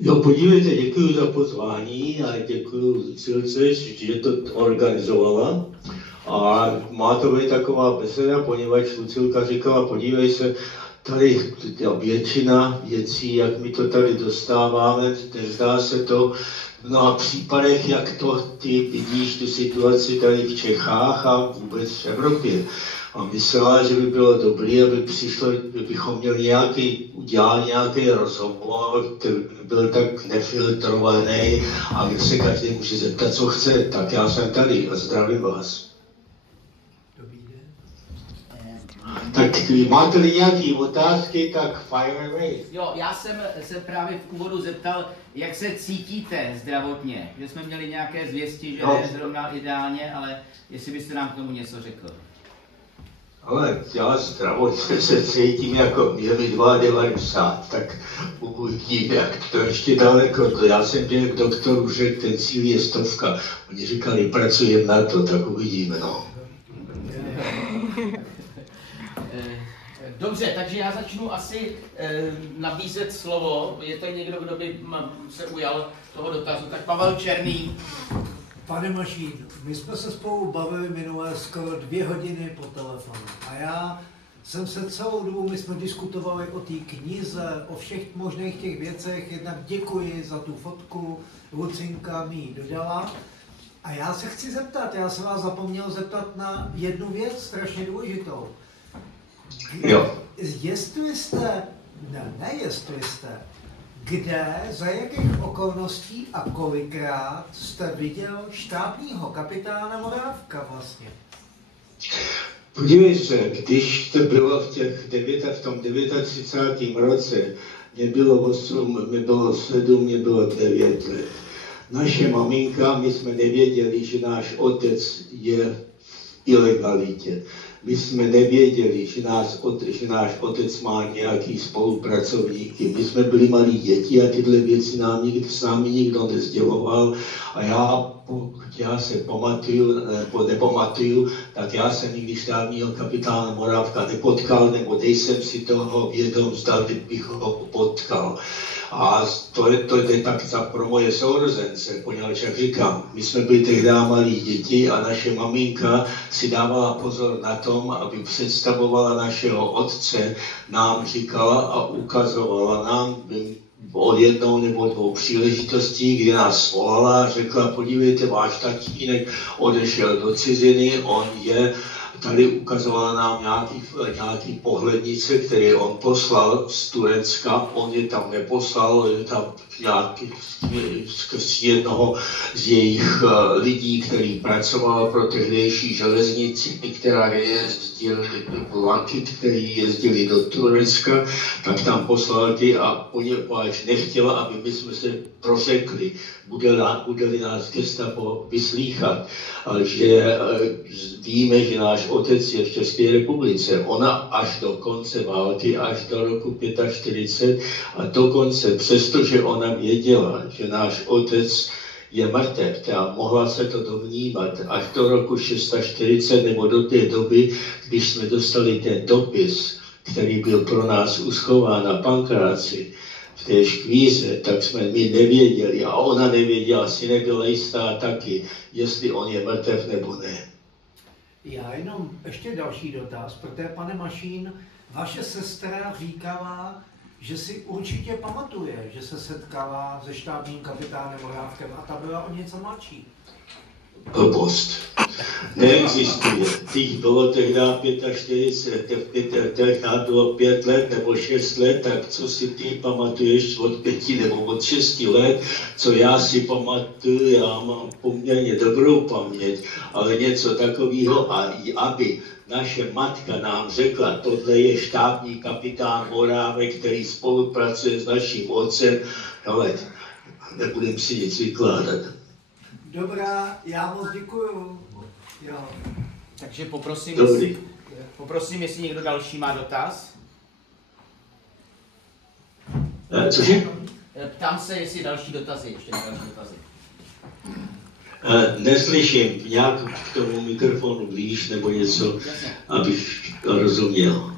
Jo, podívejte, děkuji za pozvání a děkuji Cilce, že to organizovala. A má to být taková beseda, poněvadž Lucilka říkala, podívej se, tady většina věcí, jak my to tady dostáváme, nezdá se to v mnoha případech, jak to ty vidíš tu situaci tady v Čechách a vůbec v Evropě. A myslela, že by bylo dobré, aby bychom měli udělat nějaký rozhovor, který byl tak nefiltrovaný a kde se každý může zeptat, co chce. Tak já jsem tady a zdravím vás. Tak máte-li nějaké otázky, tak fire away. Jo, já jsem se právě v úvodu zeptal, jak se cítíte zdravotně. Že jsme měli nějaké zvěsti, že ne zrovna ideálně, ale jestli byste nám k tomu něco řekl. Ale já zdravotně se cítím jako mě 92, tak uvidím, jak to ještě daleko. Já jsem byl k doktoru, že ten cíl je 100. Oni říkali, pracujeme na to, tak uvidíme, no. Dobře, takže já začnu asi nabízet slovo. Je to někdo, kdo by se ujal toho dotazu? Tak Pavel Černý. Pane Mašín, my jsme se spolu bavili minulé skoro 2 hodiny po telefonu. A já jsem se celou dobu, my jsme diskutovali o té knize, o všech možných těch věcech. Jednak děkuji za tu fotku, Lucinka mi ji dodala. A já se chci zeptat, já jsem vás zapomněl zeptat na jednu věc strašně důležitou. Jestli jste, kde, za jakých okolností a kolikrát jste viděl štábního kapitána Morávka vlastně? Podívej se, když to bylo v tom 39. roce, mě bylo 8, mě bylo 7, mě bylo 9 let. Naše maminka, my jsme nevěděli, že náš otec je v ilegalitě. My jsme nevěděli, že náš otec má nějaký spolupracovníky. My jsme byli malí děti a tyhle věci s námi nikdo nezděloval. A já se pamatuju, nebo nepamatuju, tak já jsem nikdy štábního kapitána Morávka nepotkal, nebo nejsem si toho vědom, zda bych ho potkal. A to je tak pro moje sourozence, poněvadž, jak říkám, my jsme byli tehdy malí děti a naše maminka si dávala pozor na tom, aby představovala našeho otce, nám říkala a ukazovala nám od jednou nebo 2 příležitostí, kdy nás svolala a řekla, podívejte, váš tatínek odešel do ciziny, on je, tady ukazovala nám nějaký pohlednice, které on poslal z Turecka, on je tam neposlal, je tam nějaký z jednoho z jejich lidí, který pracoval pro tehdejší železnici, která jezdili vlaky, které jezdili do Turecka, tak tam poslal ty a poněvadž nechtěla, aby my jsme se prořekli, bude-li nás gestapo vyslýchat, že víme, že náš otec je v České republice. Ona až do konce války, až do roku 45 a dokonce přestože ona věděla, že náš otec je mrtev, a mohla se to dovnímat až do roku 640 nebo do té doby, když jsme dostali ten dopis, který byl pro nás uschován na Pankráci, v té škvíře, tak jsme my nevěděli a ona nevěděla, si nebyla jistá taky, jestli on je mrtev nebo ne. Já jenom ještě další dotaz, protože pane Mašín, vaše sestra říkala, že si určitě pamatuje, že se setkala se štábním kapitánem Morávkem a ta byla o něco mladší. Blbost. Neexistuje. Těch bylo tehdy 45, tehdy bylo 5 let nebo 6 let, tak co si ty pamatuješ od 5 nebo od 6 let, co já si pamatuju, já mám poměrně dobrou paměť, ale něco takového, a aby naše matka nám řekla, tohle je štábní kapitán Morávek, který spolupracuje s naším otcem, ale nebudem si nic vykládat. Dobrá, já moc děkuju. Jo. Takže poprosím, jestli někdo další má dotaz. Cože? Ptám se, jestli další dotazy, ještě další dotazy. Neslyším, nějak k tomu mikrofonu blíž nebo něco, abych rozuměl.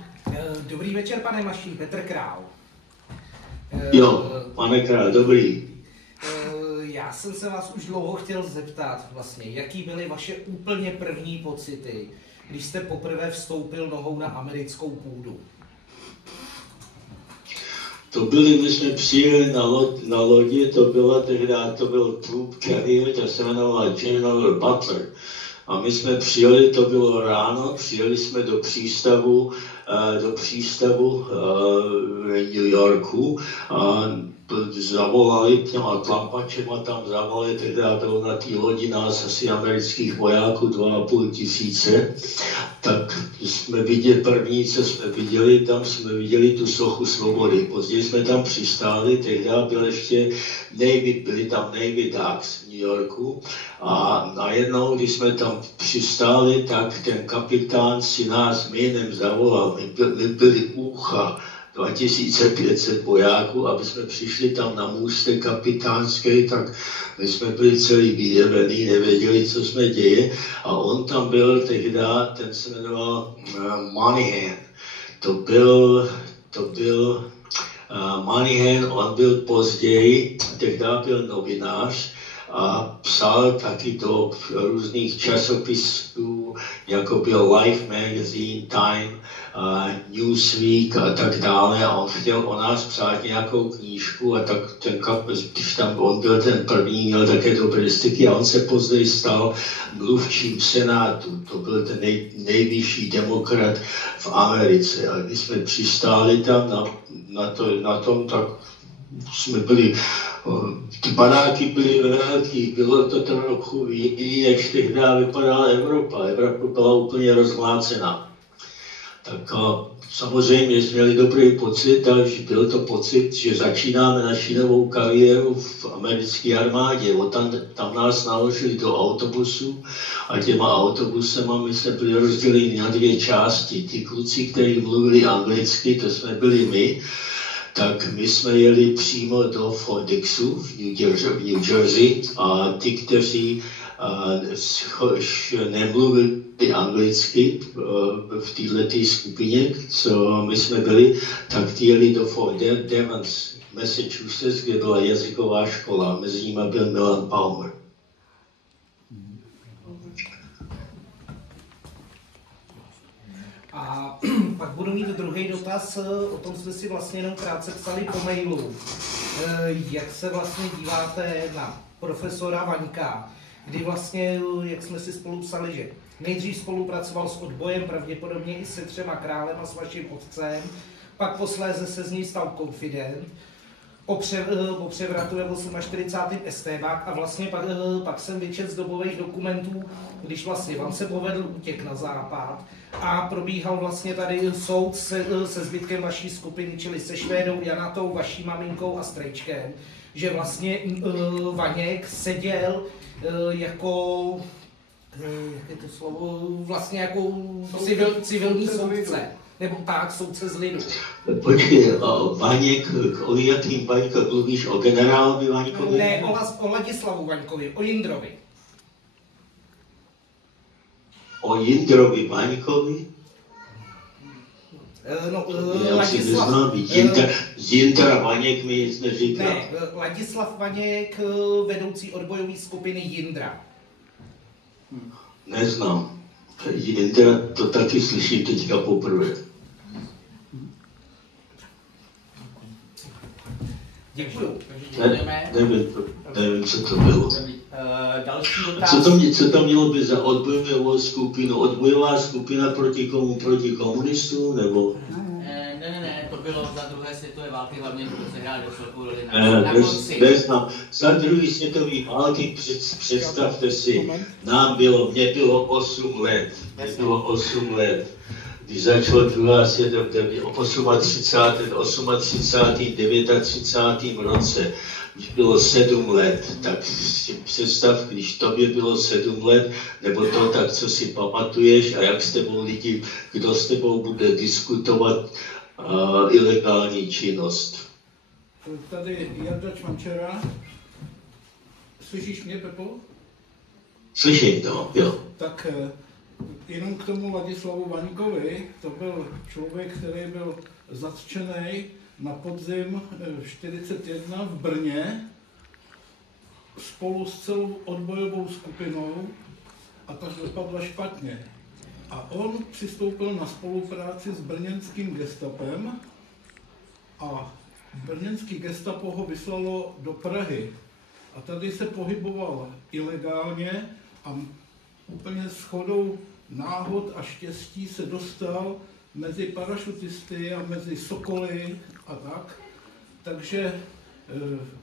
Dobrý večer, pane Mašín, Petr Král. Jo, pane král, dobrý. Já jsem se vás už dlouho chtěl zeptat vlastně, jaký byly vaše úplně první pocity, když jste poprvé vstoupil nohou na americkou půdu? My jsme přijeli na lodi, to byl trup carrier, to se jmenoval General Butler. A my jsme přijeli, to bylo ráno, přijeli jsme do přístavu New Yorku a zavolali těma tlampačema, tam zavolali, tehdy bylo na té lodi nás asi amerických vojáků 2500, tak jsme viděli, první, co jsme viděli, tam jsme viděli tu sochu svobody. Později jsme tam přistáli, tehdy byl ještě byli tam Navy Docks v New Yorku a najednou, když jsme tam přistáli, tak ten kapitán si nás jménem zavolal, my byli ucha, 2500 vojáků, aby jsme přišli tam na můstek kapitánský, tak my jsme byli celý vyjevený, nevěděli, co jsme děje. A on tam byl tehdy, ten se jmenoval Moynihan. To byl Moynihan, on byl později, tehdy byl novinář a psal taky do různých časopisů, jako byl Life Magazine, Time, Newsweek a tak dále a on chtěl o nás psát nějakou knížku a tak když tam on byl ten první, měl také dobré styky a on se později stal mluvčím Senátu. To byl ten nejvyšší demokrat v Americe a když jsme přistáli tam na tom, tak jsme byli, ty baráky byly velký, bylo to trochu jiný, než tehdy vypadala Evropa. Evropa byla úplně rozmlácená. Tak samozřejmě jsme měli dobrý pocit, takže byl to pocit, že začínáme naši novou kariéru v americké armádě. Tam nás naložili do autobusu a těma autobusema my jsme byli rozděleni na dvě části. Ty kluci, kteří mluvili anglicky, to jsme byli my, tak my jsme jeli přímo do Fort Dixu v New Jersey a ty, kteří nemluvili anglicky v této skupině, co my jsme byli, tak ty jeli do Fort Devens, Massachusetts, kde byla jazyková škola. Mezi nimi byl Milan Palmer. A pak budu mít druhý dotaz, o tom jsme si vlastně jenom krátce psali po mailu. Jak se vlastně díváte na profesora Vaňka, kdy vlastně, jak jsme si spolu psali, že nejdřív spolupracoval s odbojem, pravděpodobně i se 3 králem a s vaším otcem, pak posléze se z něj stal konfident, po převratu ve 48. estébák a vlastně pak jsem vyčetl z dobových dokumentů, když vlastně vám se povedl útěk na západ a probíhal vlastně tady soud se zbytkem vaší skupiny, čili se Švédou, Janatou, vaší maminkou a strejčkem, že vlastně Vaněk seděl jako, jak je to slovo, vlastně jako civilní soudce. Nebo tak, soudce z lidu. Počkej, Vaněk, o jakým Vaňku mluvíš? O generálovi Vaňkovi? Ne, o Ladislavu Vaňkovi, o Jindrovi. O Jindrovi Vaňkovi? Já si neznám, Jindra Vaněk mi nic neříká. Ne, Ladislav Vaněk, vedoucí odbojové skupiny Jindra. Neznám. Jindra, to taky slyším teďka poprvé. Děkuju. Nevím, co to bylo. Další dotaz. Co to mělo být za odbojovou skupinu? Odbojová skupina proti komunistům, nebo? Ne, to bylo za druhé světové války, hlavně protože hráli velkou roli na konci. Za druhé světové války, představte si, mně bylo 8 let. Když začalo druhá světová, v 39. roce, když bylo 7 let, tak si představ, když tobě bylo 7 let, nebo to tak, co si pamatuješ a jak s tebou lidi, kdo s tebou bude diskutovat ilegální činnost. Tady Jarda Čvančera. Slyšíš mě, Pepo? Slyším to, jo. Tak jenom k tomu Ladislavu Vaňkovi, to byl člověk, který byl zatčený na podzim 41 v Brně spolu s celou odbojovou skupinou a ta dopadla špatně. A on přistoupil na spolupráci s brněnským gestapem a brněnský gestapo ho vyslalo do Prahy. A tady se pohyboval ilegálně a úplně shodou náhod a štěstí se dostal mezi parašutisty a mezi sokoly a tak. Takže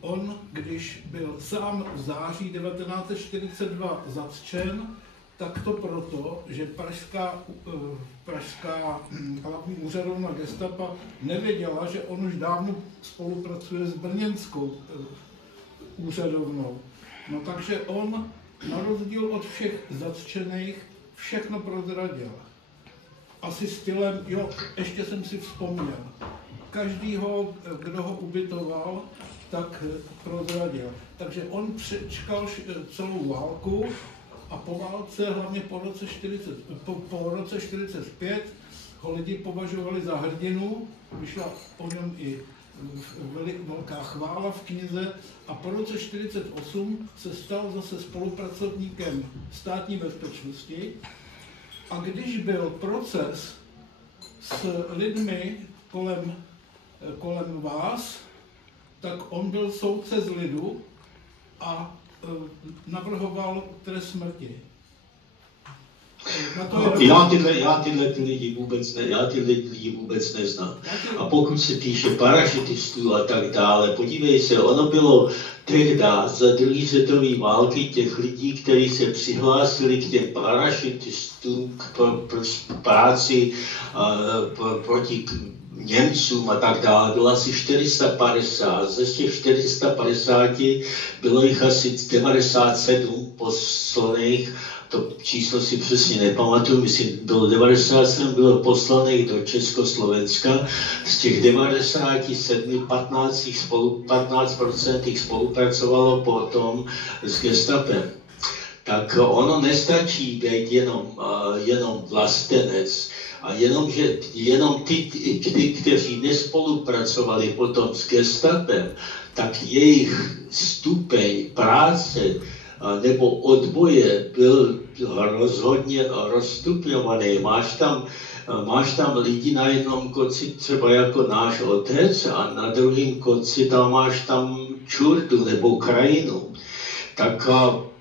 on, když byl sám v září 1942 zatčen, tak to proto, že pražská hlavní úřadovna gestapa nevěděla, že on už dávno spolupracuje s brněnskou úřadovnou. No takže on, na rozdíl od všech zatčených, všechno prozradil. Asi stylem, jo, ještě jsem si vzpomněl. Každýho, kdo ho ubytoval, tak prozradil. Takže on přečkal celou válku a po válce, hlavně po roce 45, ho lidi považovali za hrdinu, vyšla o něm i velká chvála v knize a po roce 48 se stal zase spolupracovníkem státní bezpečnosti a když byl proces s lidmi kolem vás, tak on byl soudce z lidu a navrhoval trest smrti. Já tyhle lidi vůbec neznám. A pokud se týče parašutistů a tak dále, podívej se, ono bylo tehdy za druhé světové války těch lidí, kteří se přihlásili k těm parašutistům k práci proti Němcům a tak dále, bylo asi 450. Ze těch 450 bylo jich asi 97 poslaných. To číslo si přesně nepamatuju, myslím, bylo 97, bylo poslaných do Československa, z těch 97, 15% spolupracovalo potom s gestapem. Tak ono nestačí být jenom vlastenec, a jenom ty, kteří nespolupracovali potom s gestapem, tak jejich stupeň práce nebo odboje byl rozhodně rozstupňovaný. Máš tam lidi na jednom konci, třeba jako náš otec, a na druhém konci tam máš čurdu nebo krajinu. Tak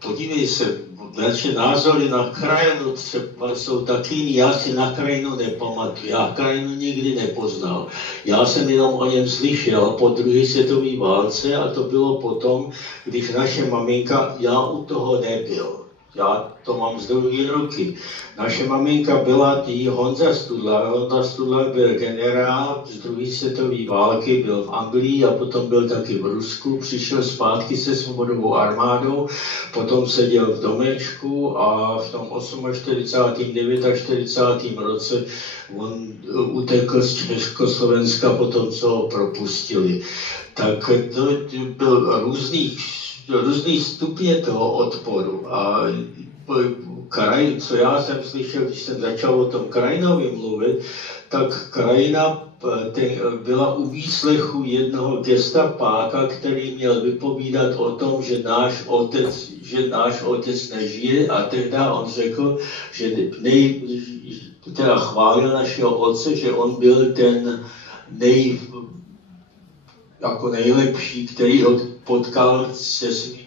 podívej se, naše názory na krajinu třeba jsou taky jiný. Já si na krajinu nepamatuju, já krajinu nikdy nepoznal. Já jsem jenom o něm slyšel po druhé světové válce a to bylo potom, když naše maminka, já u toho nebyl. Já to mám z druhé ruky. Naše maminka byla Honza Studlar. Honza Studlar byl generál z druhé světové války, byl v Anglii a potom byl taky v Rusku. Přišel zpátky se svobodovou armádou, potom seděl v domečku a v tom 48. 49. roce on utekl z Československa potom, co ho propustili. Tak to byl různý stupně toho odporu. A co já jsem slyšel, když jsem začal o tom Krajinovi mluvit, tak Krajina byla u výslechu jednoho gestapáka, který měl vypovídat o tom, že náš otec nežije, a tehdy on řekl, že teda chválil našeho otce, že on byl ten jako nejlepší, který ho potkal se svých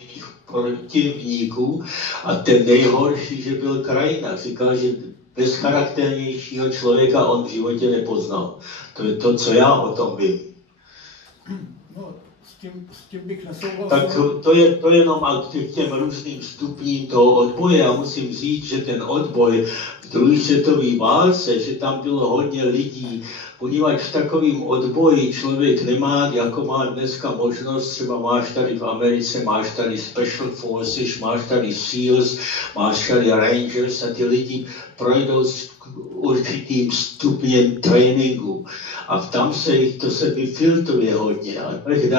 protivníků, a ten nejhorší, že byl Krajina. Říkal, že bezcharakternějšího člověka on v životě nepoznal. To je to, co já o tom vím. No, s tím bych nesouhlasil. Tak to je jenom k těm různým stupním toho odboje. Já musím říct, že ten odboj v druhé světové válce, že tam bylo hodně lidí, poněvadž v takovém odboji člověk nemá, jako má dneska možnost, třeba máš tady v Americe, máš tady Special Forces, máš tady SEALs, máš tady Rangers a ty lidi projdou s určitým stupněm tréninku. a tam to se vyfiltruje hodně. A tehdy,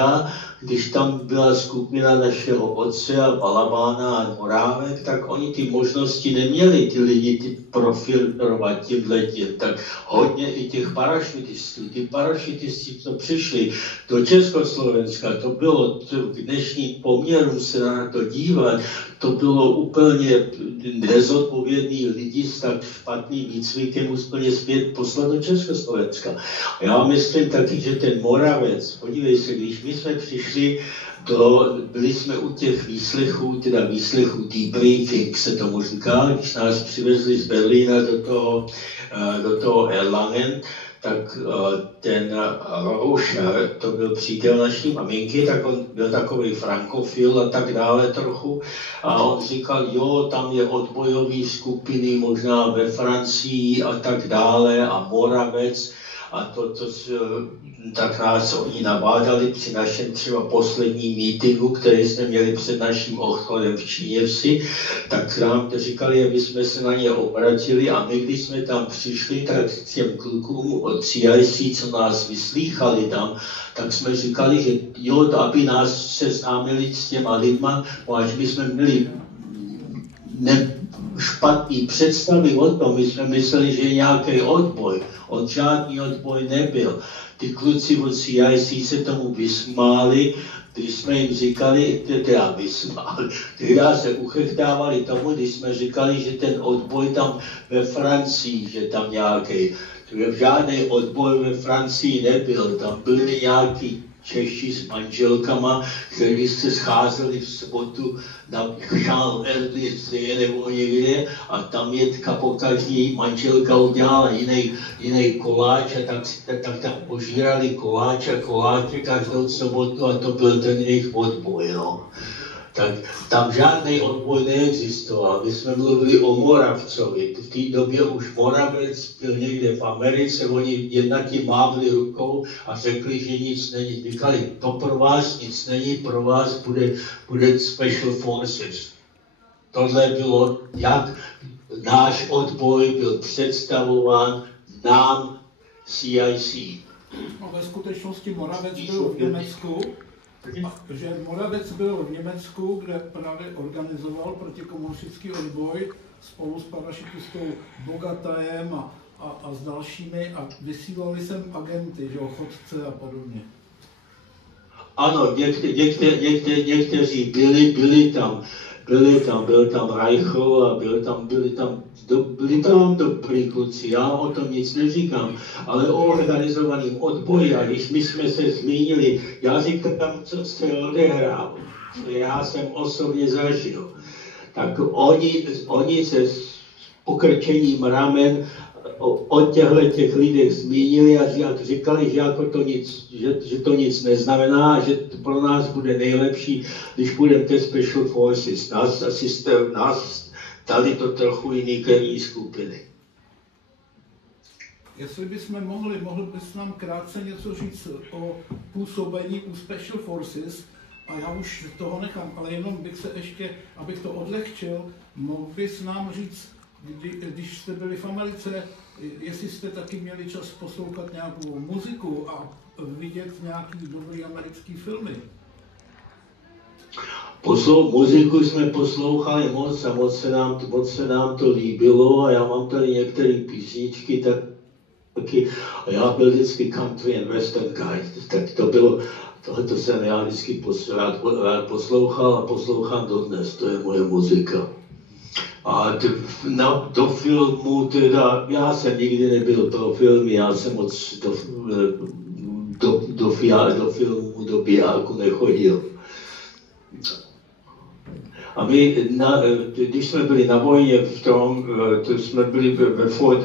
když tam byla skupina našeho otce a Balabána a Morávek, tak oni ty možnosti neměli, ty lidi ty profiltrovat tímhletím. Tak hodně i těch parašutistů, ty parašutisti, co přišli do Československa, to bylo k dnešním poměrům se na to dívat, to bylo úplně nezodpovědný lidi s tak špatným výcvikem úplně zpět poslat do Československa. Já myslím taky, že ten Moravec, podívej se, když my jsme přišli, byli jsme u těch výslechů debriefing se tomu říká, když nás přivezli z Berlína do toho Erlangen, tak ten Roušer, to byl přítel naší maminky, tak on byl takový frankofil a tak dále trochu. A on říkal, jo, tam je odbojové skupiny, možná ve Francii a tak dále a Moravec. A tak nás oni nabádali při našem třeba posledním mítinku, který jsme měli před naším odchodem v Číněvsi, tak nám to říkali, aby jsme se na ně obratili a my, když jsme tam přišli, tak těm klukům od CIC, co nás vyslýchali tam, tak jsme říkali, že jo, aby nás seznámili s těma lidma, až bychom měli špatný představy o tom, my jsme mysleli, že je nějaký odboj. On žádný odboj nebyl. Ty kluci od CIC se tomu vysmáli, když jsme jim říkali, teda se uchechtávali tomu, když jsme říkali, že ten odboj tam ve Francii, že tam nějaký. Žádný odboj ve Francii nebyl, tam byli nějaký Češi s manželkama, kteří se scházeli v sobotu na Champs-Élysées nebo někde a tam Jitka pokaždý manželka udělala jiný koláč a tak tam požírali koláče každou sobotu a to byl ten jejich odboj. No. Tak tam žádný odboj neexistoval. My jsme mluvili o Moravcovi. V té době už Moravec byl někde v Americe, oni jedna tím mávli rukou a řekli, že nic není. Říkali, to pro vás nic není, pro vás bude Special Forces. Tohle bylo, jak náš odboj byl představován nám CIC. No, ve skutečnosti Moravec byl v Německu, že Moravec byl v Německu, kde právě organizoval protikomunistický odboj spolu s parašutistou Bogatajem a s dalšími a vysílali sem agenty, že chodce a podobně. Ano, někteří byli tam, byl tam Reichel a byli tam dobrý kluci, já o tom nic neříkám, ale o organizovaném odboji, a když my jsme se zmínili, já říkám, co se odehrálo, já jsem osobně zažil, tak oni se s pokrčením ramen o těch lidech zmínili a říkali, že, jako že to nic neznamená, že to pro nás bude nejlepší, když půjdeme ke Special Forces. Nás dali to trochu jiný krevní skupiny. Jestli bychom mohli bys nám krátce něco říct o působení u Special Forces, a já už toho nechám, ale jenom bych se ještě, abych to odlehčil, mohl bys nám říct, když jste byli v Americe, jestli jste taky měli čas poslouchat nějakou muziku a vidět nějaký dobrý americký filmy. Muziku jsme poslouchali moc a moc se nám to líbilo a já mám tady některé písničky taky. Já byl vždycky country and western guy, tak to bylo, tohle jsem já vždycky rád poslouchal a poslouchám dodnes, to je moje muzika. A do filmu teda, já jsem nikdy nebyl pro filmy, já jsem moc do filmu, do bijáku nechodil. A my, když jsme byli na vojně to jsme byli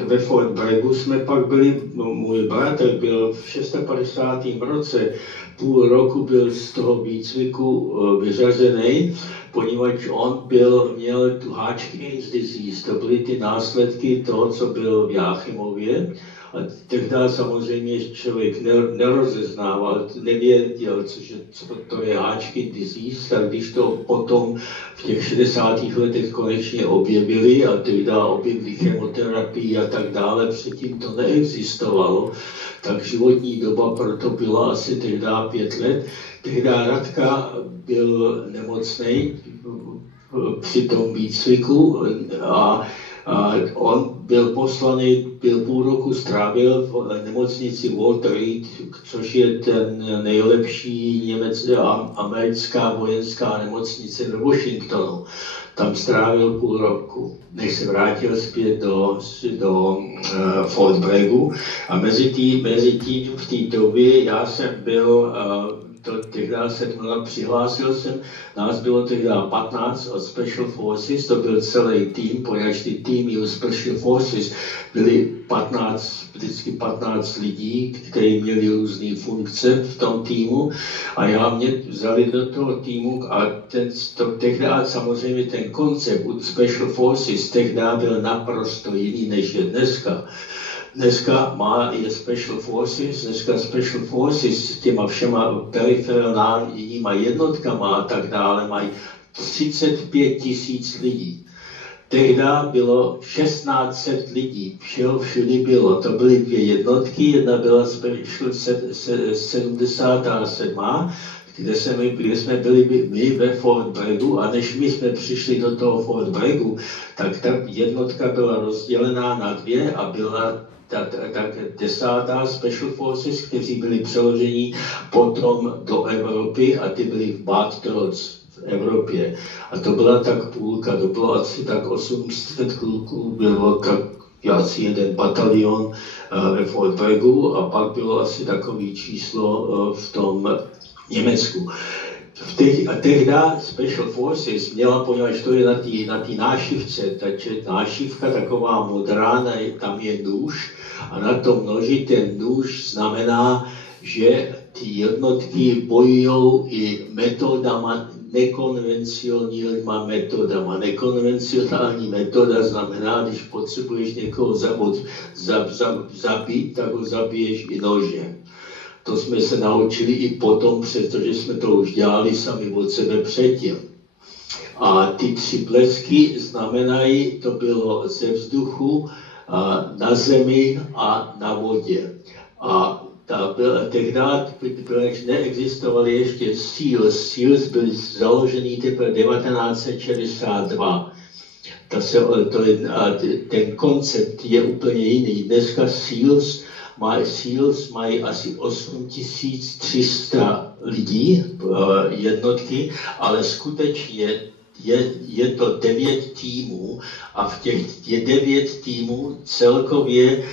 ve Fort Braggu, jsme pak byli, můj bratr byl v 56. roce, půl roku byl z toho výcviku vyřazený, poněvadž on měl tu Hodgkin's disease, to byly ty následky toho, co bylo v Jáchymově. A tehdy samozřejmě člověk nerozeznával, nevěděl, co to je Hodgkin disease, tak když to potom v těch 60. letech konečně objevili a tehdy objevili chemoterapii a tak dále, předtím to neexistovalo, tak životní doba proto byla asi tehdy 5 let. Tehdy Radka byl nemocný při tom výcviku a on byl poslaný, půl roku strávil v nemocnici Walter Reed, což je ten nejlepší americká vojenská nemocnice ve Washingtonu. Tam strávil půl roku, než se vrátil zpět do Fort Braggu. A mezi tím v té době já jsem byl tehdy přihlásil jsem, nás bylo tehdy 15 od Special Forces, to byl celý tým, poněvadž ty týmy Special Forces byly vždycky 15 lidí, kteří měli různé funkce v tom týmu a mě vzali do toho týmu a tehdy samozřejmě ten koncept Special Forces tehdy byl naprosto jiný, než je dneska. Dneska je Special Forces s těma všema periferálníma jednotkama a tak dále mají 35 000 lidí. Tehdy bylo 1600 lidí, všude bylo. To byly 2 jednotky, jedna byla Special 77, kde jsme byli my ve Fort Braggu a než my jsme přišli do toho Fort Braggu, tak ta jednotka byla rozdělená na 2 a byla tak 10. Special Forces, kteří byli přeloženi potom do Evropy a ty byli v Bad Tölz v Evropě. A to byla tak půlka, to bylo asi tak 800 kluků, bylo asi jeden batalion ve Fort Braggu a pak bylo asi takový číslo v tom Německu. A tehdy Special Forces měla, poněvadž to je na té nášivce, nášivka taková modrá, tam je nůž a na tom noži ten nůž znamená, že ty jednotky bojují i metodama, nekonvencionálníma metodama. Nekonvencionální metoda znamená, když potřebuješ někoho zabít, tak ho zabiješ i nožem. To jsme se naučili i potom, přestože jsme to už dělali sami od sebe předtím. A ty 3 blesky znamenají, to bylo ze vzduchu, na zemi a na vodě. A tehdy neexistovaly ještě SEALs. SEALs byly založený teprve 1962. Ten koncept je úplně jiný. Dneska SEALs mají asi 8300 lidí, jednotky, ale skutečně je to 9 týmů a v těch 9 týmů celkově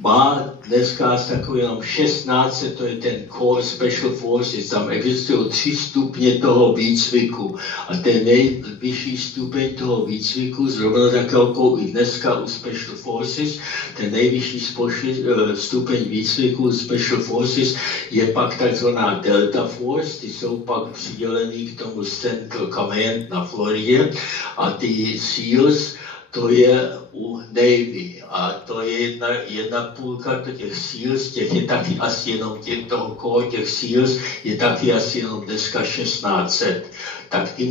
má dneska takový jenom 16, to je ten Core Special Forces, tam existují 3 stupně toho výcviku a ten nejvyšší stupeň toho výcviku, zrovna tak jako i dneska u Special Forces, ten nejvyšší stupeň výcviku Special Forces je pak takzvaná Delta Force, ty jsou pak přidělený k tomu Central Command na Floridě a ty SEALs, to je u Navy a to je jedna půlka těch SEALs, těch je taky asi jenom toho core, těch SEALs je taky asi jenom dneska 1600. Tak ty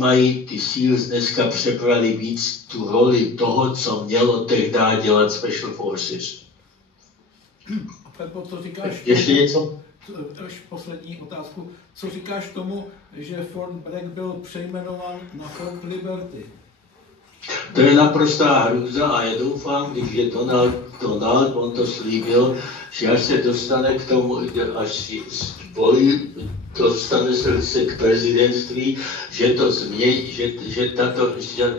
SEALs dneska přebrali víc tu roli toho, co mělo tehdy dělat Special Forces. Pepo, co říkáš? Ještě něco? Až poslední otázku. Co říkáš tomu, že Fort Bragg byl přejmenován na Fort Liberty? To je naprostá hrůza a já doufám, když je Donald, on to slíbil, že až se dostane k tomu, až dostane se k prezidentství, že to změní, že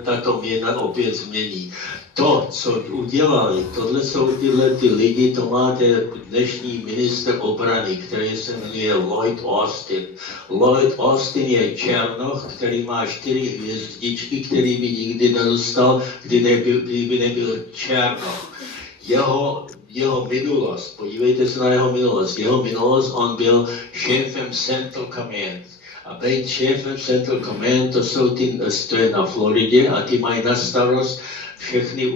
tato měna opět změní. To, co udělali, tohle jsou ty lidi, to máte dnešní ministr obrany, který se jmenuje Lloyd Austin. Lloyd Austin je černoch, který má 4 hvězdičky, který by nikdy nedostal, kdyby nebyl černoch. Jeho minulost, podívejte se na jeho minulost, on byl šéfem Central Command. A být šéfem Central Command, to je na Floridě a ty mají na starost všechny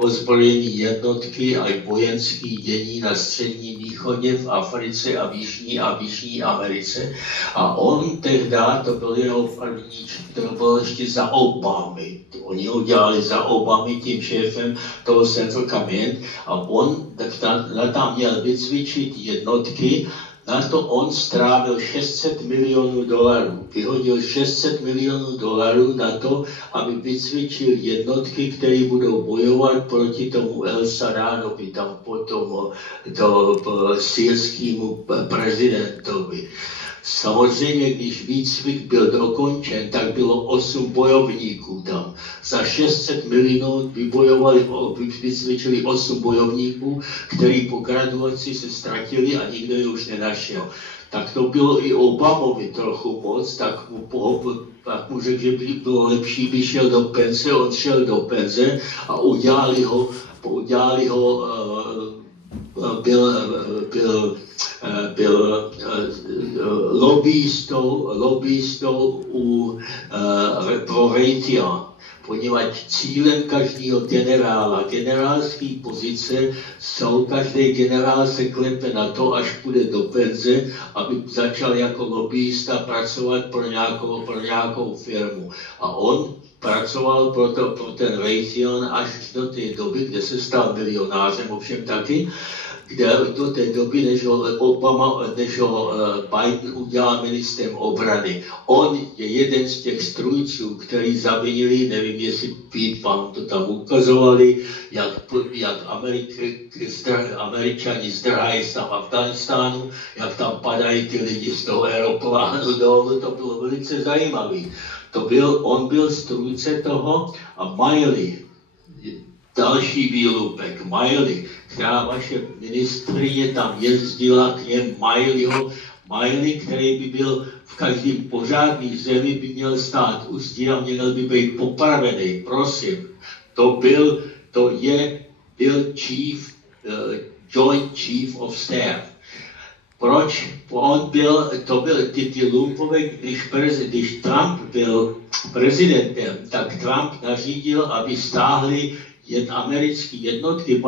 ozbrojené jednotky a vojenské dění na Středním východě, v Africe a v Jižní Americe. A on tehdy, to byl jeho první, to bylo ještě za Obamy. Oni ho dělali za Obamy tím šéfem toho Central Command a on tam měl vycvičit jednotky. Na to on strávil $600 milionů. Vyhodil $600 milionů na to, aby vycvičil jednotky, které budou bojovat proti tomu El Sadánovi, tam potom syrskému prezidentovi. Samozřejmě, když výcvik byl dokončen, tak bylo 8 bojovníků tam. Za 600 milionů vycvičili 8 bojovníků, kteří po graduaci se ztratili a nikdo je už nenašel. Tak to bylo i Obamovi trochu moc, tak mu řekl, že by bylo lepší, by šel do penze, on šel do penze a udělali ho byl lobbyistou pro Raytheon, poněvadž cílem každého generála, generálské pozice jsou, každý generál se klepe na to, až půjde do penze, aby začal jako lobbyista pracovat pro nějakou firmu. A on pracoval pro ten Raytheon až do té doby, kde se stal milionářem, ovšem taky, kde do té doby, než ho Biden udělal ministrem obrany. On je jeden z těch strůjců, který zavinili, nevím, jestli vám to tam ukazovali, jak Američani zdrhají z tam Afganistánu, jak tam padají ty lidi z toho aeroplánu dolů, to bylo velice zajímavé. On byl strůjce toho a Miley, další výlupek, Miley, která vaše ministryně tam jezdila k něm Miley, který by byl v každém pořádný zemi, by měl stát u zdi a měl by být popravený, prosím. Byl Joint Chief of Staff. Proč? Ty lumpové, když Trump byl prezidentem, tak Trump nařídil, aby stáhli americké jednotky,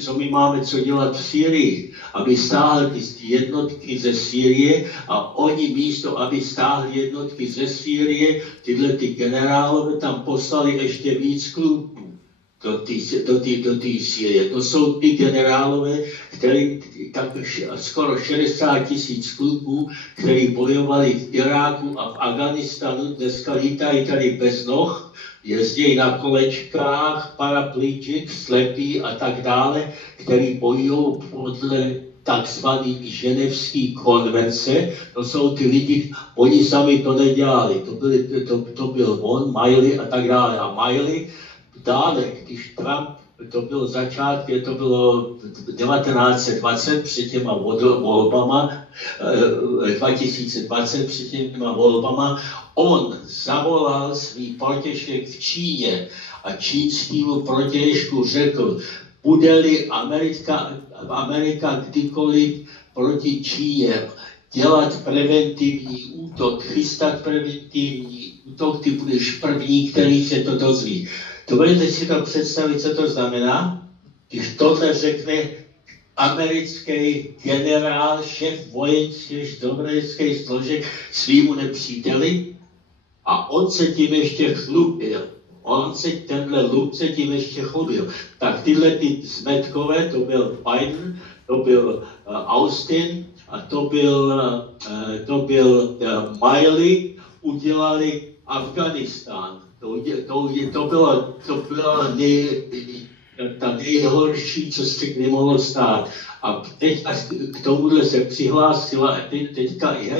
co my máme co dělat v Sýrii, aby stáhli ty jednotky ze Sýrie a oni místo, aby stáhli jednotky ze Sýrie, tyhle ty generálové tam poslali ještě víc kluků do té Sýrie. To jsou ty generálové, který tak skoro 60 000 kluků, kteří bojovali v Iráku a v Afganistanu, dneska lítají tady bez noh, jezdí na kolečkách, paraplegic, slepí a tak dále, který bojují podle takzvaný ženevský konvence. To jsou ty lidi, oni sami to nedělali. To byl on, Miley a tak dále. A Miley dále, když Trump, to bylo začátkem, to bylo 1920 před těma volbama, 2020 před těma volbama, on zavolal svý protěžek v Číně a čínskému protěžku řekl, bude-li Amerika kdykoliv proti Číně dělat preventivní útok, chystat preventivní útok, ty budeš první, který se to dozví. Dovolíte si to představit, co to znamená? Když tohle řekne americký generál, šéf vojenských zpravodajských složek svýmu nepříteli a on se tím ještě chlubil. Tenhle lup se tím ještě chlubil. Tak tyhle ty zmetkové, to byl Biden, to byl Austin a to byl Miley, udělali Afganistán. To bylo ta nejhorší, co se kdy mohlo stát. A teď k tomuhle se přihlásila teďka i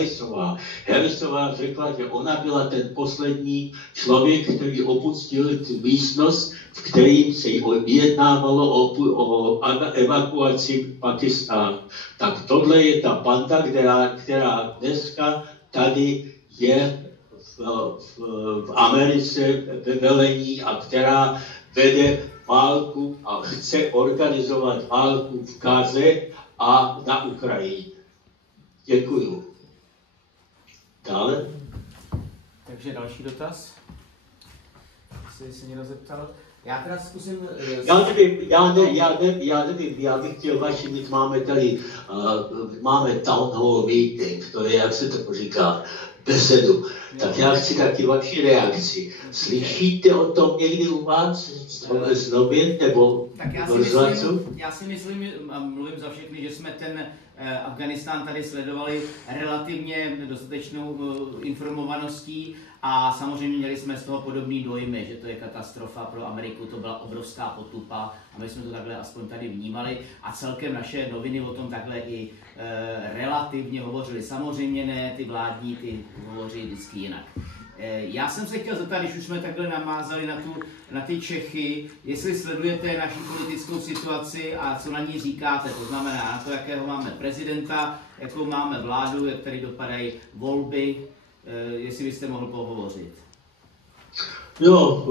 Harrisová řekla, že ona byla ten poslední člověk, který opustil tu místnost, v kterým se vyjednávalo o evakuaci Pakistánu. Tak tohle je ta banda, která dneska tady je v Americe ve velení a která vede válku a chce organizovat válku v Gaze a na Ukrajině. Děkuju. Dále. Takže další dotaz. Jestli se někdo zeptal. Já teda zkusím... Já nevím, já bych chtěl vaši mít, máme tady, máme town hall meeting, to je, jak se to říká, besedu. Tak já chci taky vaši reakci. Slyšíte o tom někdy u vás z novin nebo já si myslím, a mluvím za všechny, že jsme ten Afghánistán tady sledovali relativně dostatečnou informovaností a samozřejmě měli jsme z toho podobný dojmy, že to je katastrofa pro Ameriku, to byla obrovská potupa a my jsme to takhle aspoň tady vnímali a celkem naše noviny o tom takhle i relativně hovořili. Samozřejmě ne, ty vládní, ty hovoří vždycky jinak. Já jsem se chtěl zeptat, když už jsme takhle namázali na ty Čechy, jestli sledujete naši politickou situaci a co na ní říkáte, to znamená na to, jakého máme prezidenta, jakou máme vládu, jak tady dopadají volby, jestli byste mohl pohovořit. No,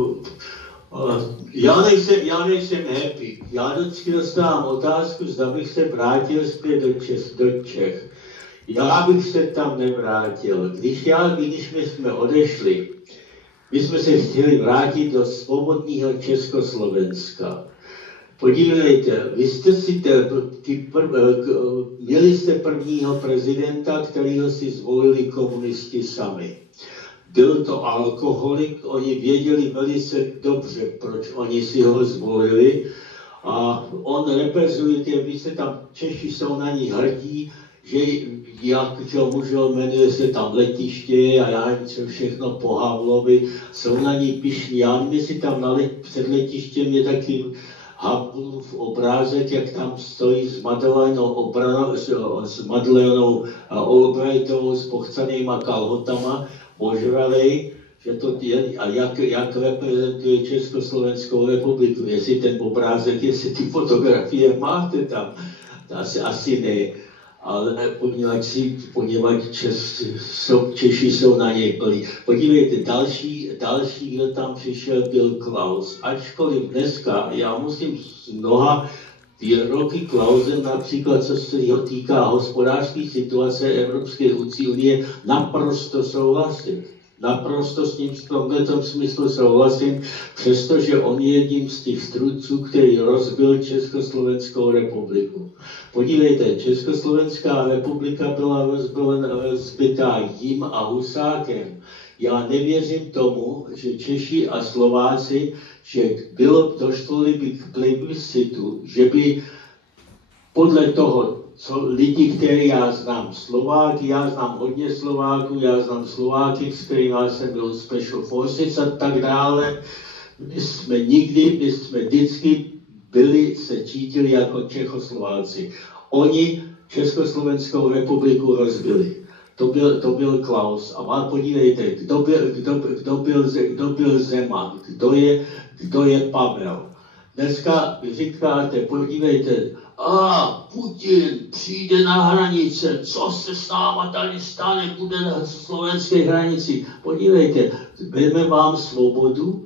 já nejsem happy. Já vždycky dostávám otázku, zda bych se vrátil zpět do Čech. Já bych se tam nevrátil. Když my jsme odešli, my jsme se chtěli vrátit do svobodného Československa. Podívejte, vy jste si měli jste prvního prezidenta, kterýho si zvolili komunisti sami. Byl to alkoholik, oni věděli velice dobře, proč oni si ho zvolili. A on reprezentuje, vy se tam, Češi jsou na ní hrdí, že jak můžou, jmenuje se tam letiště a já nevím, všechno po Havlovi, jsou na ní pišní. Já nevím, jestli tam před letištěm je taky Havlův obrázek, jak tam stojí s Madelenou Albrightovou s pochcanýma kalhotama, ožralej, že to je, a jak reprezentuje Československou republiku, jestli ten obrázek, jestli ty fotografie máte tam, asi ne. Ale poněvadž Češi jsou na něj plní. Podívejte, další, kdo tam přišel, byl Klaus. Ačkoliv dneska, já musím z mnoha výroky Klausem, například co se jeho týká hospodářské situace Evropské unie, naprosto souhlasím. Naprosto s ním v tomto smyslu souhlasím, přestože on je jedním z těch strůdců, který rozbil Československou republiku. Podívejte, Československá republika byla rozbitá jím a Husákem. Já nevěřím tomu, že Češi a Slováci, že došlo-li by k plebiscitu, že by podle toho, co lidi, které já znám, Slováky, já znám hodně Slováků, já znám Slováky, s kterými jsem byl Special Forces a tak dále. My jsme vždycky se cítili jako Čechoslováci. Oni Československou republiku rozbili. To byl Klaus. A podívejte, kdo byl Zeman, kdo je Pavel. Dneska říkáte, podívejte, Putin přijde na hranice, co se s náma tady stane, bude na slovenské hranici. Podívejte, veme vám svobodu,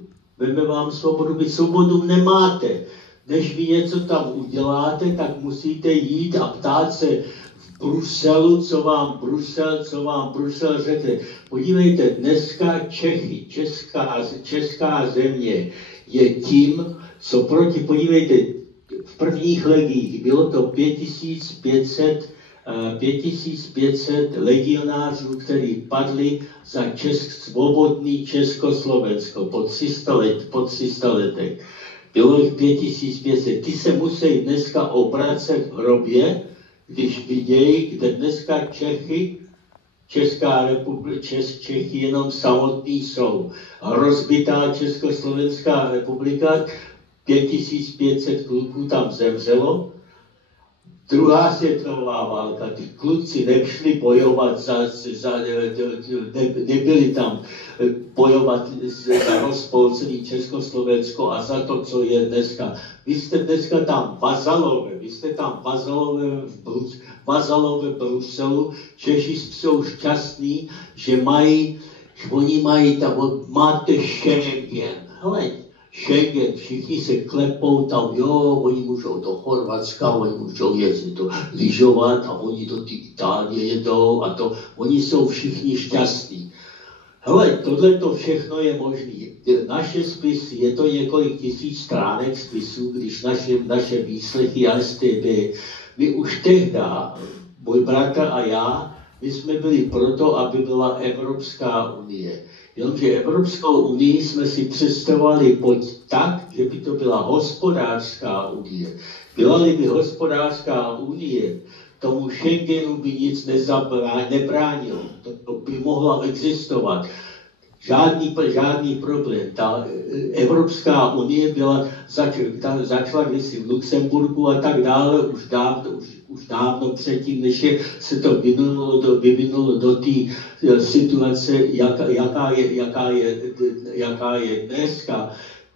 vy svobodu nemáte. Než vy něco tam uděláte, tak musíte jít a ptát se v Bruselu, co vám Brusel řekne. Podívejte, dneska Čechy, česká země je tím, co podívejte, v prvních legiích bylo to 5500 legionářů, kteří padli za svobodný Československo po 300 letech. Bylo jich 5500. Ty se musí dneska obracet v hrobě, když vidějí, kde dneska Česká republika, Čechy jenom samotní jsou. Rozbitá Československá republika, 5500 kluků tam zemřelo. Druhá světová válka, ty kluci nešli bojovat nebyli tam bojovat za rozpolcený Československo a za to, co je dneska. Vy jste dneska tam vazalové v Bruselu. Češi jsou šťastní, že oni mají tam, máte Schengen. Hele, Schengen, všichni se klepou tam, oni můžou do Chorvatska, oni můžou jezdit lyžovat a oni do té Itálie jedou a to, oni jsou všichni šťastní. Hele, tohle to všechno je možné. Naše spisy, je to několik tisíc stránek spisů, když naše výslechy STB, my už tehdy, můj bratr a já, my jsme byli proto, aby byla Evropská unie. Jenomže Evropskou unii jsme si představovali tak, že by to byla hospodářská unie. Byla-li by hospodářská unie, tomu Schengenu by nic nebránilo. To by mohla existovat. Žádný problém. Ta Evropská unie začala kdysi v Luxemburgu a tak dále už dávno předtím, než se to vyvinulo do té situace, jaká je dneska.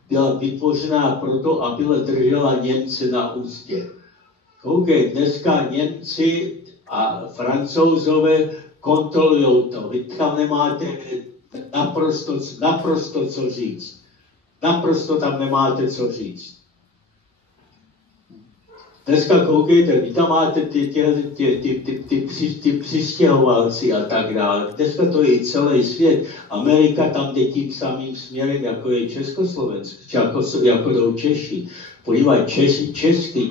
Byla vytvořená proto, aby držela Němce na úzdě. Koukej, dneska Němci a Francouzové kontrolují to. Vy tam nemáte naprosto co říct. Naprosto tam nemáte co říct. Dneska koukejte, vy tam máte ty přistěhovalci a tak dále. Dneska to je i celý svět. Amerika tam jde tím samým směrem, jako je Československo, jako jdou Češi. Podívej,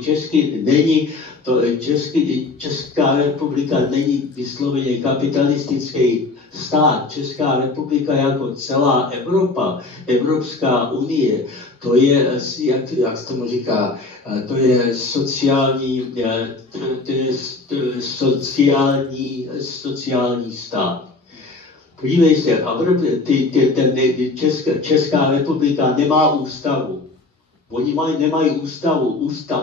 český není, Česká republika není vysloveně kapitalistický stát. Česká republika jako celá Evropa, Evropská unie, to je, jak se tomu říká, to je sociální stát. Podívej se, Česká republika nemá ústavu. Oni nemají ústavu.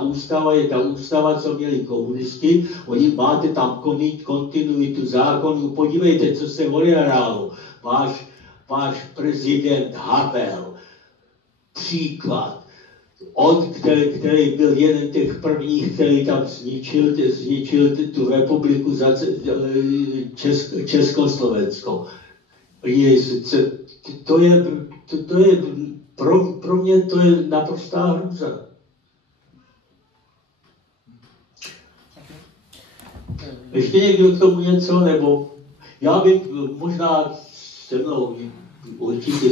Ústava je ta ústava, co měli komunisti. Oni máte tam kontinuitu zákonů. Podívejte, co se odehrálo. Váš prezident Havel. Příklad. On, který byl jeden těch prvních, který tam zničil tu republiku Československo. To je pro mě to je naprostá hrůza. Ještě někdo k tomu něco, nebo já bych možná se mnou, určitě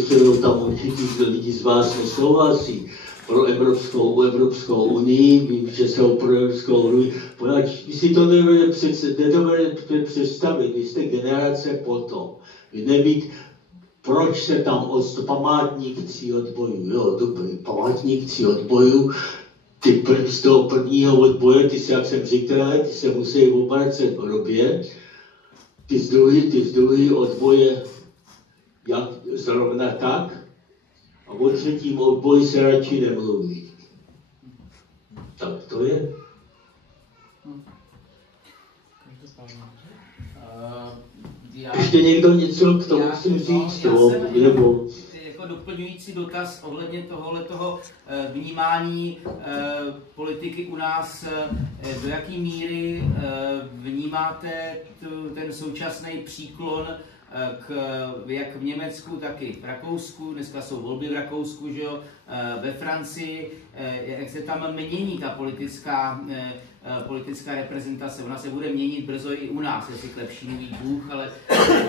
lidi z vás nesouhlasí pro Evropskou unii, vím, že jsou pro Evropskou unii. Vy si to nedovedete představit, vy jste generace potom. Vy nevíte, proč se tam památník 3 odbojů, jo, dobrý, památník 3 odbojů, ty z toho prvního odboje, jak jsem říkal, ty se musí obracet v hrobě, ty z druhý odboje, jak zrovna tak, a o třetím odboji se radši nemluví. Tak to je. Ještě někdo něco k tomu musím říct, nebo... Jako doplňující dotaz ohledně tohoto vnímání politiky u nás, do jaké míry vnímáte ten současný příklon jak v Německu, tak i v Rakousku, dneska jsou volby v Rakousku, že jo, ve Francii, jak se tam mění ta politická reprezentace. Ona se bude měnit brzo i u nás, jestli k lepšímu ví Bůh, ale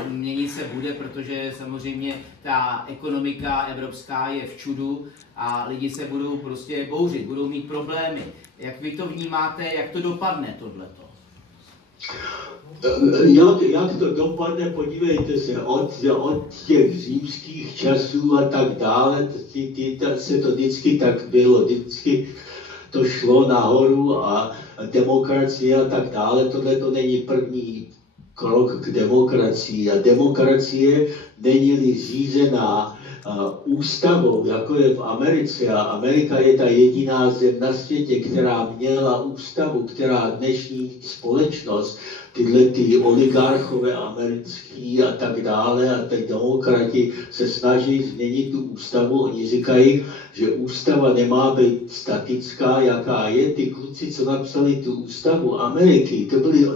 měnit se bude, protože samozřejmě ta ekonomika evropská je v čudu a lidi se budou prostě bouřit, budou mít problémy. Jak vy to vnímáte, jak to dopadne tohleto? Jak to dopadne, podívejte se, od těch římských časů a tak dále, se to vždycky tak bylo, vždycky to šlo nahoru a demokracie a tak dále, tohle to není první krok k demokracii a demokracie není řízená ústavou, jako je v Americe, a Amerika je ta jediná zem na světě, která měla ústavu, která dnešní společnost, tyhle ty oligarchové americký a tak dále a tak demokrati se snaží změnit tu ústavu. Oni říkají, že ústava nemá být statická, jaká je. Ty kluci, co napsali tu ústavu Ameriky, to byli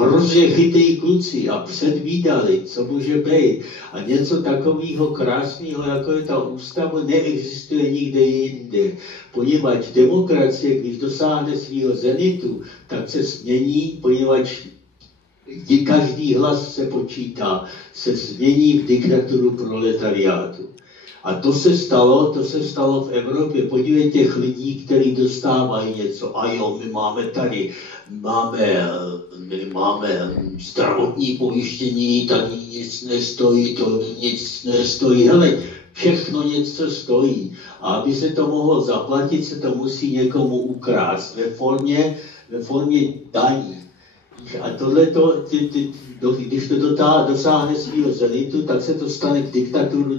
hrozně chytrý kluci a předvídali, co může být. A něco takového krásného, jako je ta ústava, neexistuje nikde jinde. Poněvadž demokracie, když dosáhne svého zenitu, tak se změní, poněvadž každý hlas se počítá, se změní v diktaturu proletariátu. A to se stalo v Evropě. Podívejte těch lidí, kteří dostávají něco. A jo, my máme zdravotní pojištění, tady nic nestojí, to nic nestojí. Hele, všechno něco stojí. A aby se to mohlo zaplatit, se to musí někomu ukrást ve formě daní. A tohleto, když to dosáhne svého zenitu, tak se to stane k diktaturu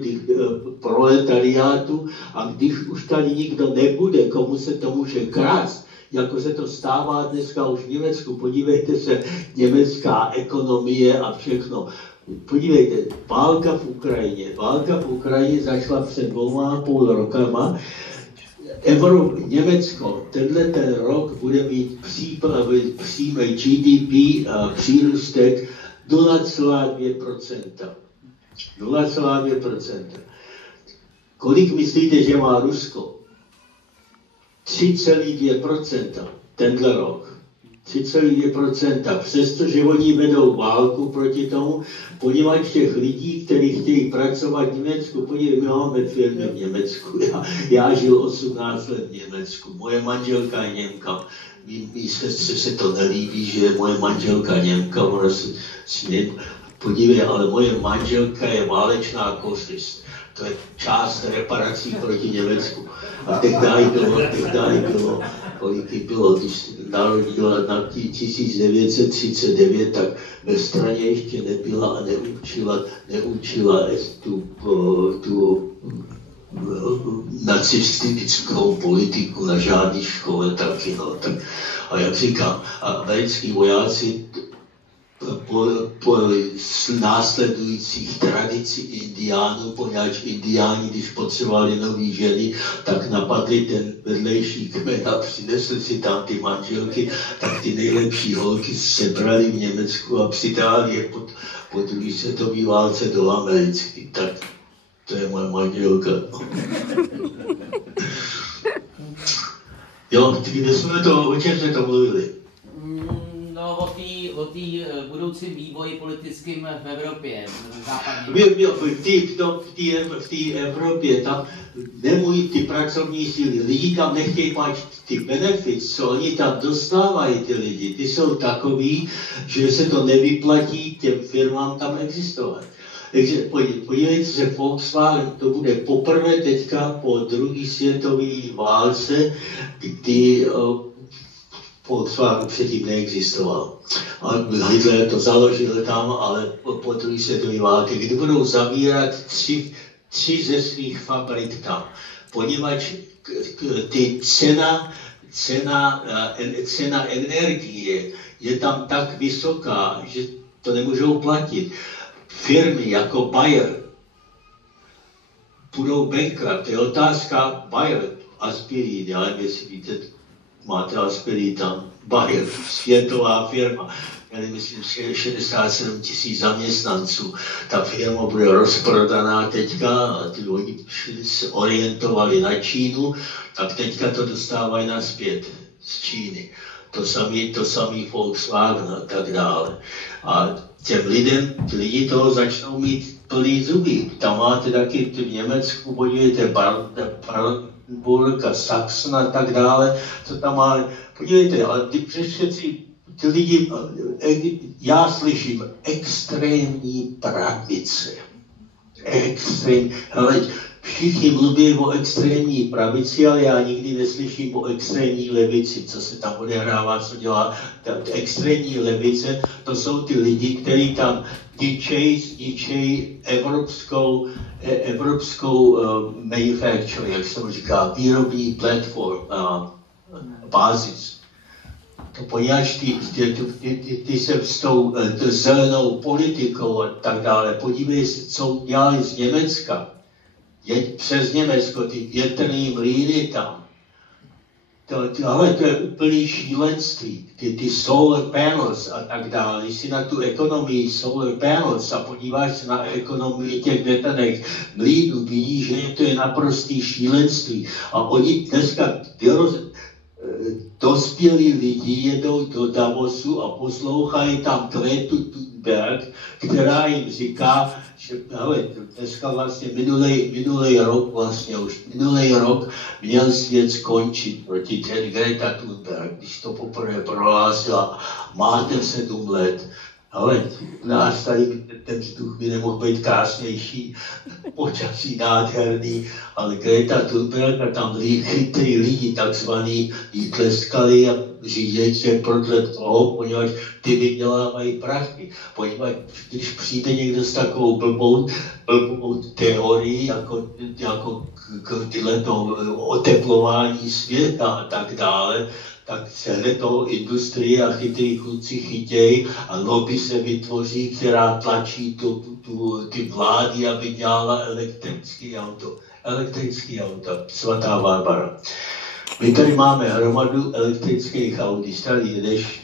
proletariátu a když už tady nikdo nebude, komu se to může krást, jako se to stává dneska už v Německu, podívejte se, německá ekonomie a všechno. Podívejte, válka v Ukrajině začala před 2,5 rokama. Německo ten rok bude mít přímý GDP přírůstek 0,2%. 0,2%. Kolik myslíte, že má Rusko? 3,2% tenhle rok. 3,2%. Přestože oni vedou válku proti tomu, poněvadž těch lidí, kteří chtějí pracovat v Německu, podívejte, my máme firmy v Německu. Já žil 18 let v Německu. Moje manželka je Němka. Mí sestře se to nelíbí, že je moje manželka Němka. Ona s ním, podívej, ale moje manželka je válečná kořist. To je část reparací proti Německu. A tehdy bylo, kolik bylo, když narodila na 1939, tak ve straně ještě nebyla a neučila tu nacistickou politiku na žádné škole taky. No, tak, a jak říkám, americký vojáci po následujících tradicí indiánů, poněvadž indiáni, když potřebovali nový ženy, tak napadli ten vedlejší kmen a přinesli si tam ty manželky, tak ty nejlepší holky sebrali v Německu a přitáhli je po druhé světové válce do Ameriky. Tak to je moje manželka. Jo, o čem jsme to mluvili? No, o té budoucím vývoji politickým v Evropě, v té Evropě, tam nemluví ty pracovní síly, lidi tam nechtějí mít ty benefits, co oni tam dostávají ty lidi, ty jsou takový, že se to nevyplatí těm firmám tam existovat. Takže podívejte se, Volkswagen, to bude poprvé teďka po druhé světové válce, kdy Volkswagen předtím neexistoval. A Hitler to založil tam, ale po druhé světové válce, kdy budou zavírat tři ze svých fabrik tam. Poněvadž ty cena energie je tam tak vysoká, že to nemůžou platit. Firmy jako Bayer budou bankrupt. Je otázka Bayer, aspirin, já nevím, jestli víte, máte aspirin tam, Bayer, světová firma, měli myslím 67 000 zaměstnanců. Ta firma bude rozprodaná teďka a ty lidi se orientovali na Čínu, tak teďka to dostávají nazpět z Číny. To samý Volkswagen a tak dále. A těm lidem, ty lidi toho začnou mít plný zuby. Tam máte taky v Německu, podívejte, Brandenburg a Sachsen a tak dále, co tam má. Podívejte, ale ty lidi, já slyším extrémní pravice. Ale všichni mluví o extrémní pravici, ale já nikdy neslyším o extrémní levici, co se tam odehrává, co dělá. Ta extrémní levice, to jsou ty lidi, kteří tam zničejí evropskou manufacturing, jak se to říká, výrobní platform, bázis. To poněvadž ty se s tou zelenou politikou a tak dále, podívej se, co dělali z Německa. Přes Německo, ty větrné mlýny tam. Ale to je úplný šílenství. Ty solar panels a tak dále. Když si na tu ekonomii solar panels a podíváš se na ekonomii těch větrných mlýnů, vidíš, že to je naprostý šílenství. A oni dneska dospělí lidi jedou do Davosu a poslouchají tam Gretu Thunberg, která jim říká, že hele, dneska vlastně minulý rok měl svět skončit proti té Greta Thunberg, když to poprvé prohlásila, máte 7 let. Ale nás tady ten vzduch by nemohl být krásnější, počasí nádherný, ale Greta Thunberg a tam chytrý lidi takzvaný jí tleskali a říct, že podle toho, poněvadž ty vydělávají prachy. Poněvadž když přijde někdo s takovou blbou teorií, jako tyhleto oteplování světa a tak dále, tak celé toho industrie a chytrý kluci chytějí a lobby se vytvoří, která tlačí ty vlády, aby dělala elektrický auto, svatá Barbara. My tady máme hromadu elektrických aut, když tady jedeš,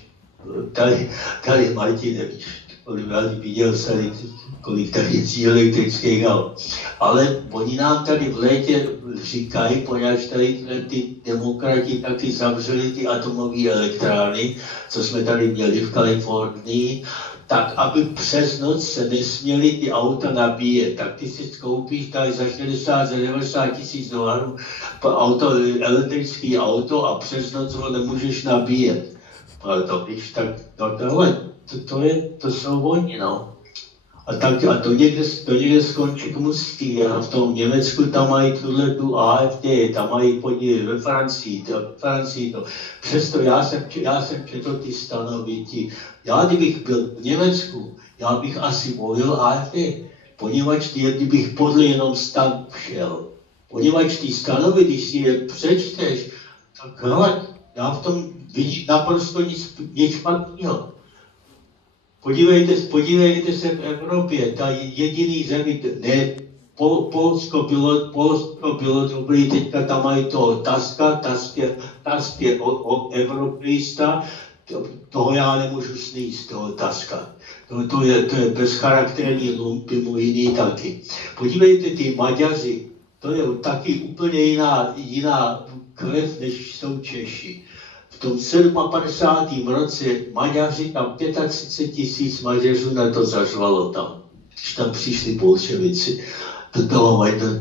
tady Martin, nevíš, viděl jsem, kolik tady jezdí elektrických aut. Ale oni nám tady v létě říkají, poněvadž tady ty demokrati taky zavřeli ty atomové elektrárny, co jsme tady měli v Kalifornii, tak aby přes noc se nesměly ty auta nabíjet. Tak ty si koupíš tady za 60-90 tisíc dolarů elektrický auto a přes noc ho nemůžeš nabíjet. Ale to víš, tak to jsou oni, no. A to někde skončit musí. A v tom Německu tam mají tu AfD, tam mají podíl ve Francii to. Přesto já jsem četl ty stanoviti. Já kdybych byl v Německu, já bych asi volil AfD, poněvadž kdybych podle jenom stan šel. Poněvadž ty stanovy, když si je přečteš, tak hele, já v tom vidím naprosto nic špatného. Podívejte se v Evropě, ta jediný zemi, ne, Polsko bylo dobrý, teďka tam mají toho Tusk je evropista, toho já nemůžu sníst, toho Tuska. To je bezcharakterní lump, mimo jiný taky. Podívejte, ty Maďaři, to je taky úplně jiná krev, než jsou Češi. V tom 57. roce Maďaři, tam 35 tisíc Maďařů na to zařvalo tam, když tam přišli bolševici do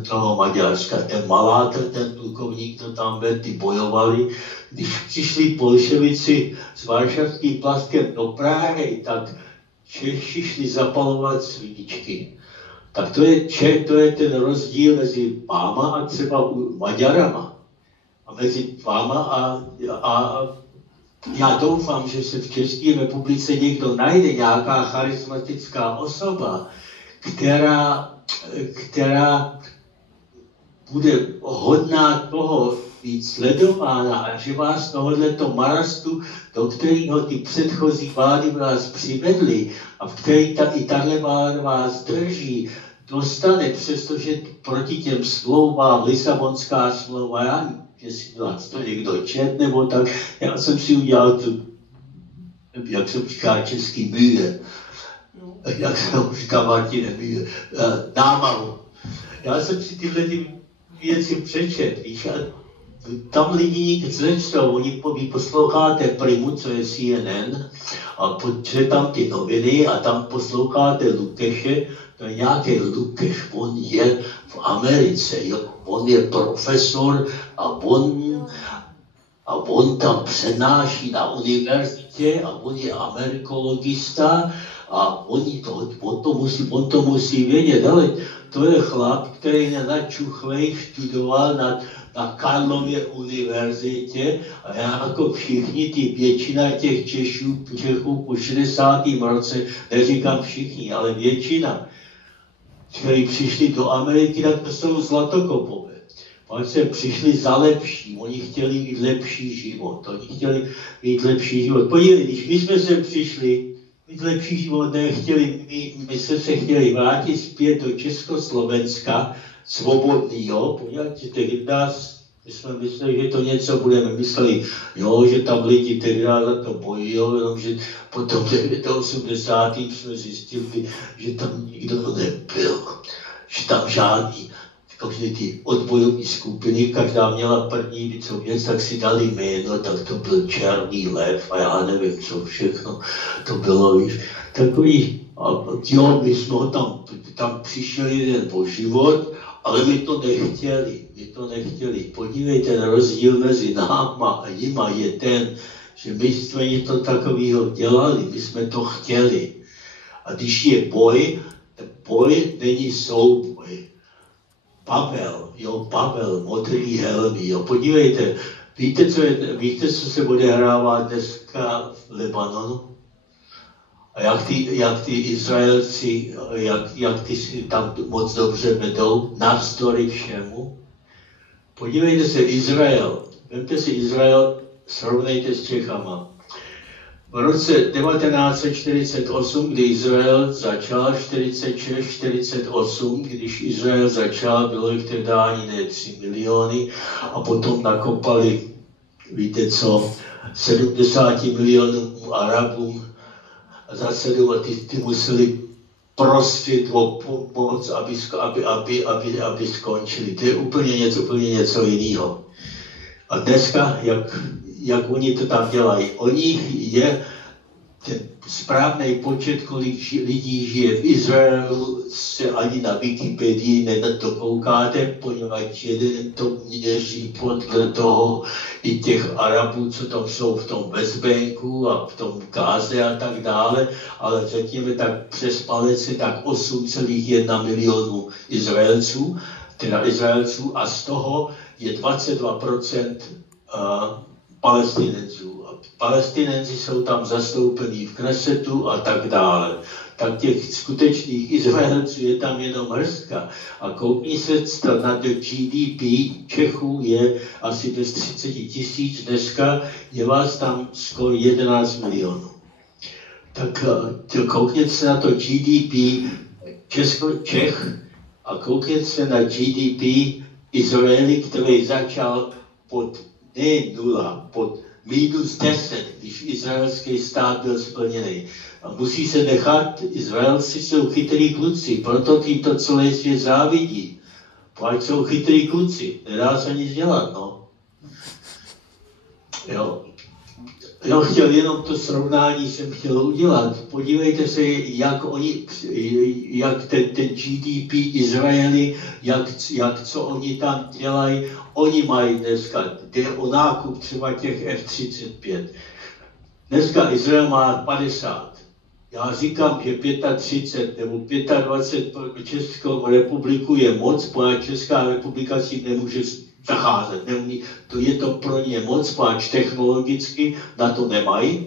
toho Maďarska. Ten Malátr, ten plukovník, to tam byl, ty bojovali. Když přišli bolševici s Varšavským plastkem do Prahy, tak Češi šli zapalovat svíčky. Tak to je ten rozdíl mezi váma a třeba Maďarama. A mezi váma a já doufám, že se v České republice někdo najde, nějaká charismatická osoba, která bude hodná toho být sledována a že vás tohoto marastu, do kterého ty předchozí vlády vás přivedly a v který i tahle vláda vás drží, dostane, přestože proti těm smlouvám, Lisabonská smlouva, jestli vás to někdo čet, nebo tak, já jsem si udělal tu, jak se říká český Mühe, jak se říká Martine Mühe, námahu. Já jsem si tyhle věci přečet, víš, a tam lidi nic nečtou, vy posloucháte Primu, co je CNN, a počte tam ty noviny a tam posloucháte Lukeše, to je nějaký Lukeš, on je v Americe, jo? On je profesor a on tam přednáší na univerzitě a on je amerikologista a on to musí vědět, ale to je chlap, který načuchlej študoval na Karlově univerzitě a já jako všichni, většina těch Čechů po 60. roce, neříkám všichni, ale většina, kteří přišli do Ameriky, tak to jsou zlatokopové. Oni se přišli za lepší, oni chtěli mít lepší život, Podívej, když my jsme se přišli mít lepší život, my jsme se chtěli vrátit zpět do Československa, svobodnýho, podívejte, tehdy nás, my jsme mysleli, že to něco budeme, mysleli, jo, že tam lidi tehdy za to bojí, jenomže potom v 80. jsme zjistili, že tam nikdo nebyl, že tam žádný všechny ty odbojové skupiny, každá měla první něco věc, tak si dali jméno, tak to byl Černý lev a já nevím, co všechno to bylo, víš. Takový, jo, my jsme tam přišel jeden o život, ale my to nechtěli. Podívejte, ten rozdíl mezi náma a jima je ten, že my jsme něco takového dělali, my jsme to chtěli. A když je boj, tak boj není souboj. Pavel, modrý helmy, jo. Podívejte, víte, co se odehrává dneska v Libanonu? A jak ty Izraelci, jak ty si tam moc dobře vedou, navzdory všemu? Podívejte se, Izrael, vemte si Izrael, srovnejte s Čechama. V roce 1948, kdy Izrael začal, 46-48, když Izrael začal, bylo jich tedy ani ne 3 miliony a potom nakopali, víte co, 70 milionů Arabům a zase ty museli prosit o pomoc, aby skončili. To je úplně něco jiného. A dneska, jak oni to tam dělají. Oni je ten správný počet, kolik lidí žije v Izraelu, se ani na Wikipedii nedokoukáte, poněvadž jeden to měří podle toho i těch Arabů, co tam jsou v tom Westbanku a v tom Gáze a tak dále, ale řekněme tak přes palec je tak 8,1 milionu Izraelců a z toho je 22% Palestinenců. Palestinenci jsou tam zastoupení v Knesetu a tak dále. Tak těch skutečných Izraelců je tam jenom hrstka. A koukni se na GDP Čechů je asi bez 30 000, dneska je vás tam skoro 11 milionů. Tak koukněte se na to GDP Čech a koukněte se na GDP Izraeli, který začal pod ne 0, pod -10, když izraelský stát byl splněný. A musí se nechat, Izraelci jsou chytrý kluci, proto tím to celý svět závidí. Proč jsou chytrý kluci, nedá se nic dělat, no. Jo. Já chtěl jenom to srovnání jsem chtěl udělat. Podívejte se, jak ten GDP Izraeli, co oni tam dělají. Oni mají dneska, jde o nákup třeba těch F-35. Dneska Izrael má 50. Já říkám, že 35 nebo 25 pro Českou republiku je moc, protože Česká republika si nemůže zacházet. To je to pro ně moc, páč technologicky na to nemají,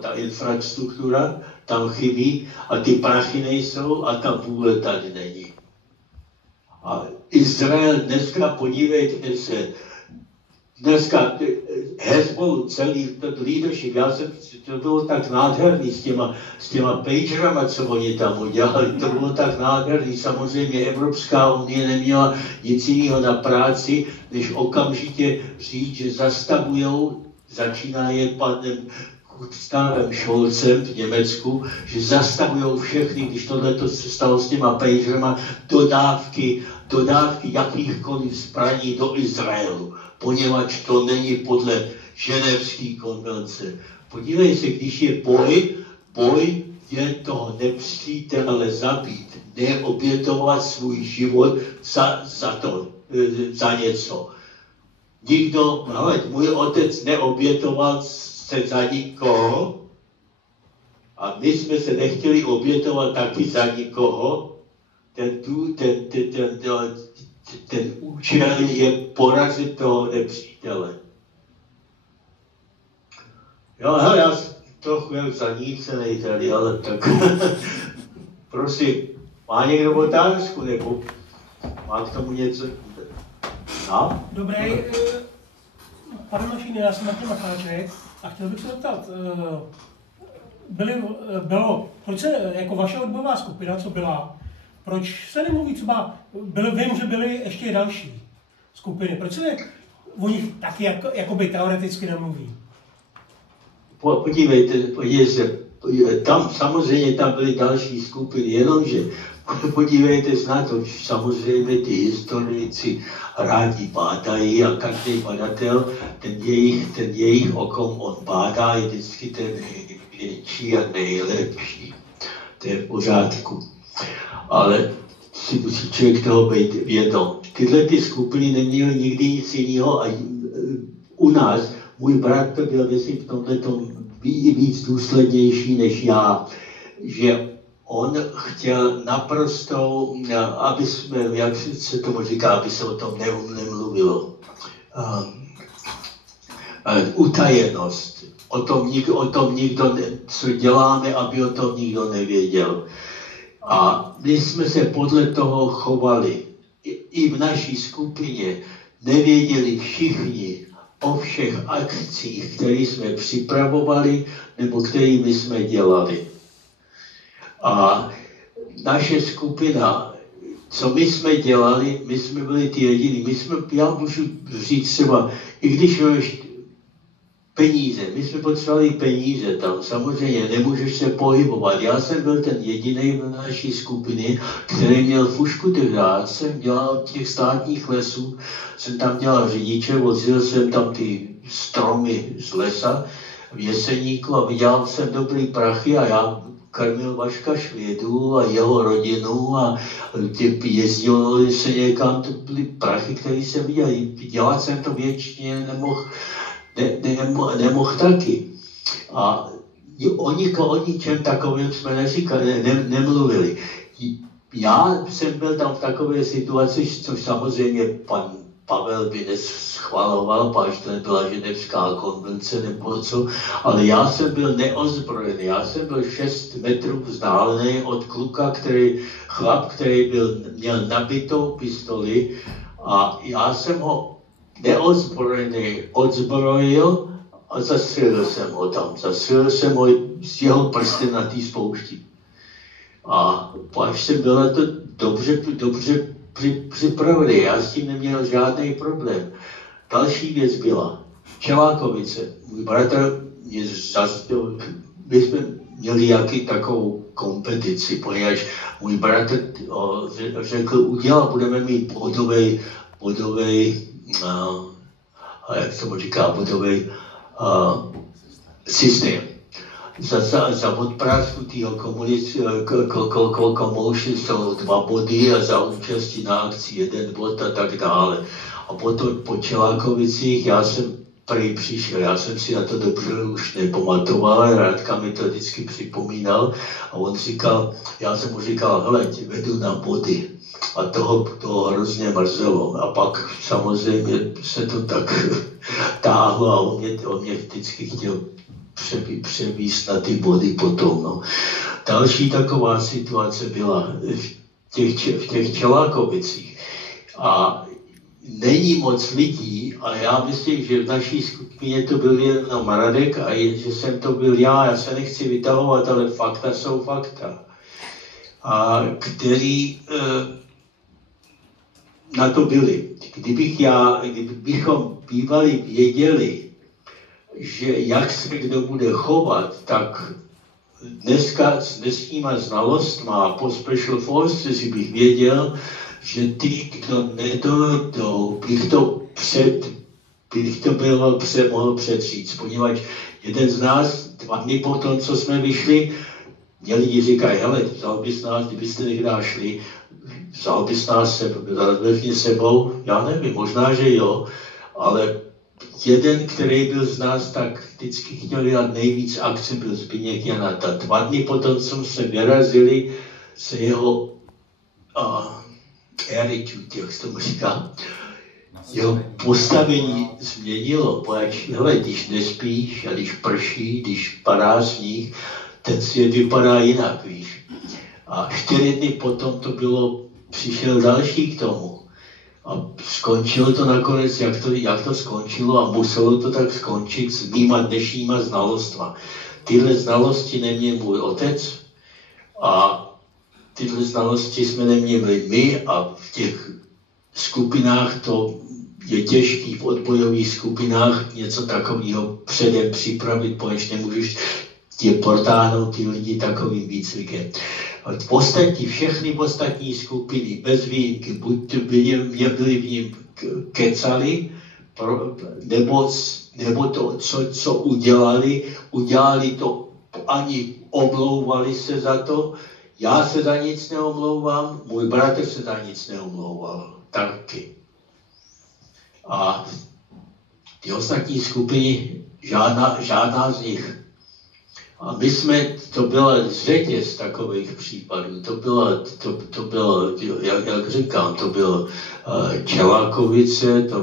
ta infrastruktura tam chybí a ty prachy nejsou a ta vůle tady není. A Izrael dneska, podívejte se, dneska Hezbollah, celý leadership, to bylo tak nádherný s těma pagerama, co oni tam udělali, to bylo tak nádherný. Samozřejmě Evropská unie neměla nic jiného na práci, než okamžitě říct, že zastavujou, začíná je panem Gustavem Scholzem v Německu, že zastavují všechny, když tohle se stalo s těma pagerama, dodávky jakýchkoliv zbraní do Izraelu, poněvadž to není podle Ženevské konvence. Podívej se, když je boj je toho nepřítele zabít, neobětovat svůj život za něco. Nikdo, můj otec neobětoval se za nikoho a my jsme se nechtěli obětovat taky za nikoho. Ten účel je porazit toho nepřítele. Jo, já trochu jak zanícenej tady, ale tak prosím, má někdo otázku, nebo má k tomu něco? No? Dobrý, pane Mašíny, já jsem Martin Macháček a chtěl bych se zeptat, proč se jako vaše odbojová skupina, co byla, proč se nemluví třeba, vím, že byly ještě další skupiny, proč se o nich taky jakoby teoreticky nemluví? Podívejte, tam samozřejmě tam byly další skupiny, jenomže podívejte se na to, samozřejmě ty historici rádi bádají a každý badatel, ten jejich o kom on bádá, je vždycky ten největší a nejlepší. To je v pořádku. Ale si musí člověk toho být vědom. Tyhle ty skupiny neměly nikdy nic jiného a u nás můj bratr byl v tomhletom víc důslednější než já, že on chtěl naprosto, aby jsme, jak se tomu říká, aby se o tom nemluvilo, utajenost. O tom nikdo, co děláme, aby o tom nikdo nevěděl. A my jsme se podle toho chovali. I v naší skupině nevěděli všichni o všech akcích, které jsme připravovali nebo kterými jsme dělali. A naše skupina, co my jsme dělali, my jsme byli ty jediní. Já můžu říct třeba, i když máš peníze, my jsme potřebovali peníze tam, samozřejmě nemůžeš se pohybovat. Já jsem byl ten jediný v naší skupině, který měl fušku tenkrát, jsem dělal těch státních lesů, jsem tam dělal řidiče, vozil jsem tam ty stromy z lesa v Jeseníku a vydělal jsem dobrý prachy a já krmil Vaška Švědu a jeho rodinu a jezdil se někam, to byly prachy, které jsem viděl. Dělat jsem to většině nemohl taky. A o ničem takovém jsme nemluvili. Já jsem byl tam v takové situaci, což samozřejmě pan Pavel by neschvaloval, páč to nebyla ženevská konvence nebo co, ale já jsem byl neozbrojený, já jsem byl 6 metrů vzdálený od kluka, chlap, který měl nabitou pistoli a já jsem ho neozbrojený odzbrojil a zastřelil jsem ho tam. Zastřelil jsem ho z jeho prsty na té spoušti. A až jsem byl na to dobře připravený, já s tím neměl žádný problém. Další věc byla Čelákovice. Můj bratr mě my jsme měli jaký takovou kompetici, poněvadž můj bratr řekl, budeme mít bodovej jak se mu říká, bodový systém. Za odprázku tého komouši jsou 2 body a za účastí na akci 1 bod a tak dále. A potom po Čelákovicích já jsem prý přišel, já jsem si na to dobře už nepamatoval, Rádka mi to vždycky připomínal a on říkal, já jsem mu říkal, hele, tě vedu na body. A toho hrozně mrzelo. A pak samozřejmě se to tak táhlo a on mě vždycky chtěl převíst na ty body potom. No. Další taková situace byla v těch Čelákovicích. A není moc lidí a já myslím, že v naší skupině to byl jenom Radek a že jsem to byl já se nechci vytahovat, ale fakta jsou fakta. A který na to byli. Kdybychom bývali věděli, že jak se kdo bude chovat, tak dneska s dnešníma znalostma a po Special Forces bych věděl, že ty, kdo nedojdou, bych to mohl přetříct, poněvadž jeden z nás 2 dny po tom, co jsme vyšli, mě lidi říkají, hele, vzal bys nás, kdybyste někde šli, vzal bys nás sebou, já nevím, možná, že jo, ale jeden, který byl z nás, tak vždycky chtěl dělat nejvíc akcí, byl Zbyněk Janata. 2 dny potom, co jsme vyrazili, se jeho attitude, jak se tomu říká, jeho postavení změnilo, protože hele, když nespíš a když prší, když padá sníh, ten svět vypadá jinak, víš. A 4 dny potom to bylo, přišel další k tomu. A skončilo to nakonec, jak to skončilo a muselo to tak skončit s mýma dnešníma znalostma. Tyhle znalosti neměl můj otec a tyhle znalosti jsme neměli my a v těch skupinách to je těžký v odbojových skupinách něco takového předem připravit, protože nemůžeš tě protáhnout ty lidi takovým výcvikem. Všechny ostatní skupiny, bez výjimky, buď byli v ním kecali, nebo to, co udělali to, ani omlouvali se za to. Já se za nic neomlouvám, můj bratr se za nic neomlouval, taky. A ty ostatní skupiny, žádná z nich. A my jsme, to byla řetěz takových případů, to bylo, jak říkám, to bylo Čelákovice, to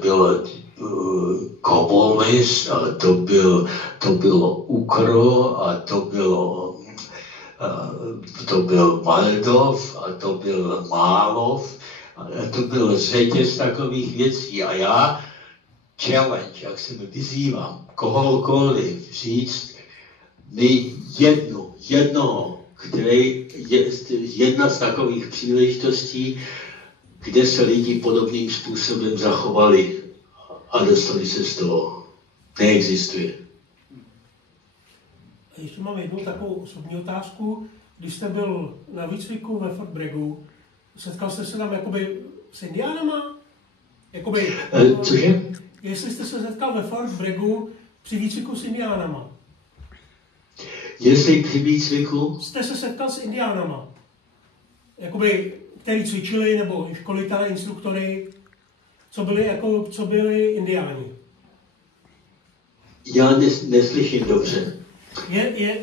bylo Kobolis, a to bylo Ukro, a to byl Valdov, a to byl Málov, a to byl řetěz takových věcí. A já challenge, jak se mi vyzývám, kohokoliv říct mi jednoho, který je jedna z takových příležitostí, kde se lidi podobným způsobem zachovali a dostali se z toho. Neexistuje. Ještě mám jednu takovou osobní otázku. Když jste byl na výcviku ve Fort Braggu, setkal jste se tam jakoby s indiánama? Cože? Jestli jste se setkal ve Fort Braggu při výcviku s indiánama? Jestli při výcviku? Jste se setkal s indiánama? Který cvičili, nebo školitelé, instruktory, co byli indiáni? Já neslyším dobře.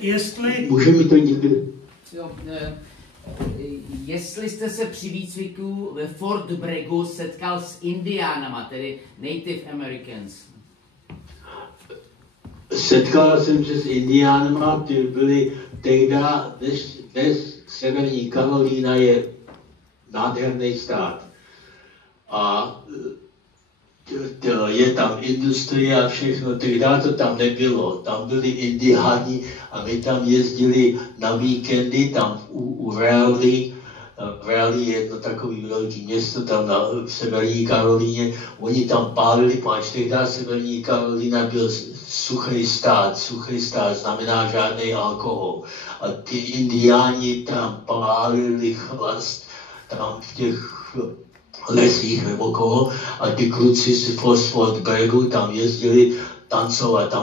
Jestli... Může mi to někdy... Jestli jste se při výcviku ve Fort Braggu setkal s indiánama, tedy Native Americans? Setkal jsem se s indiánama, ty byli tehda, dnes Severní Karolína je nádherný stát. A je tam industrie a všechno, tehdy to tam nebylo. Tam byli indiáni a my tam jezdili na víkendy, tam u Raleigh. Raleigh je jedno takový velký město tam v Severní Karolíně. Oni tam pálili, páč tehdy Severní Karolína byl suchý stát znamená žádný alkohol. A ty indiáni tam pálili chlast, tam v těch lesích nebo koho, a ty kluci z Fort Braggu tam jezdili tancovat,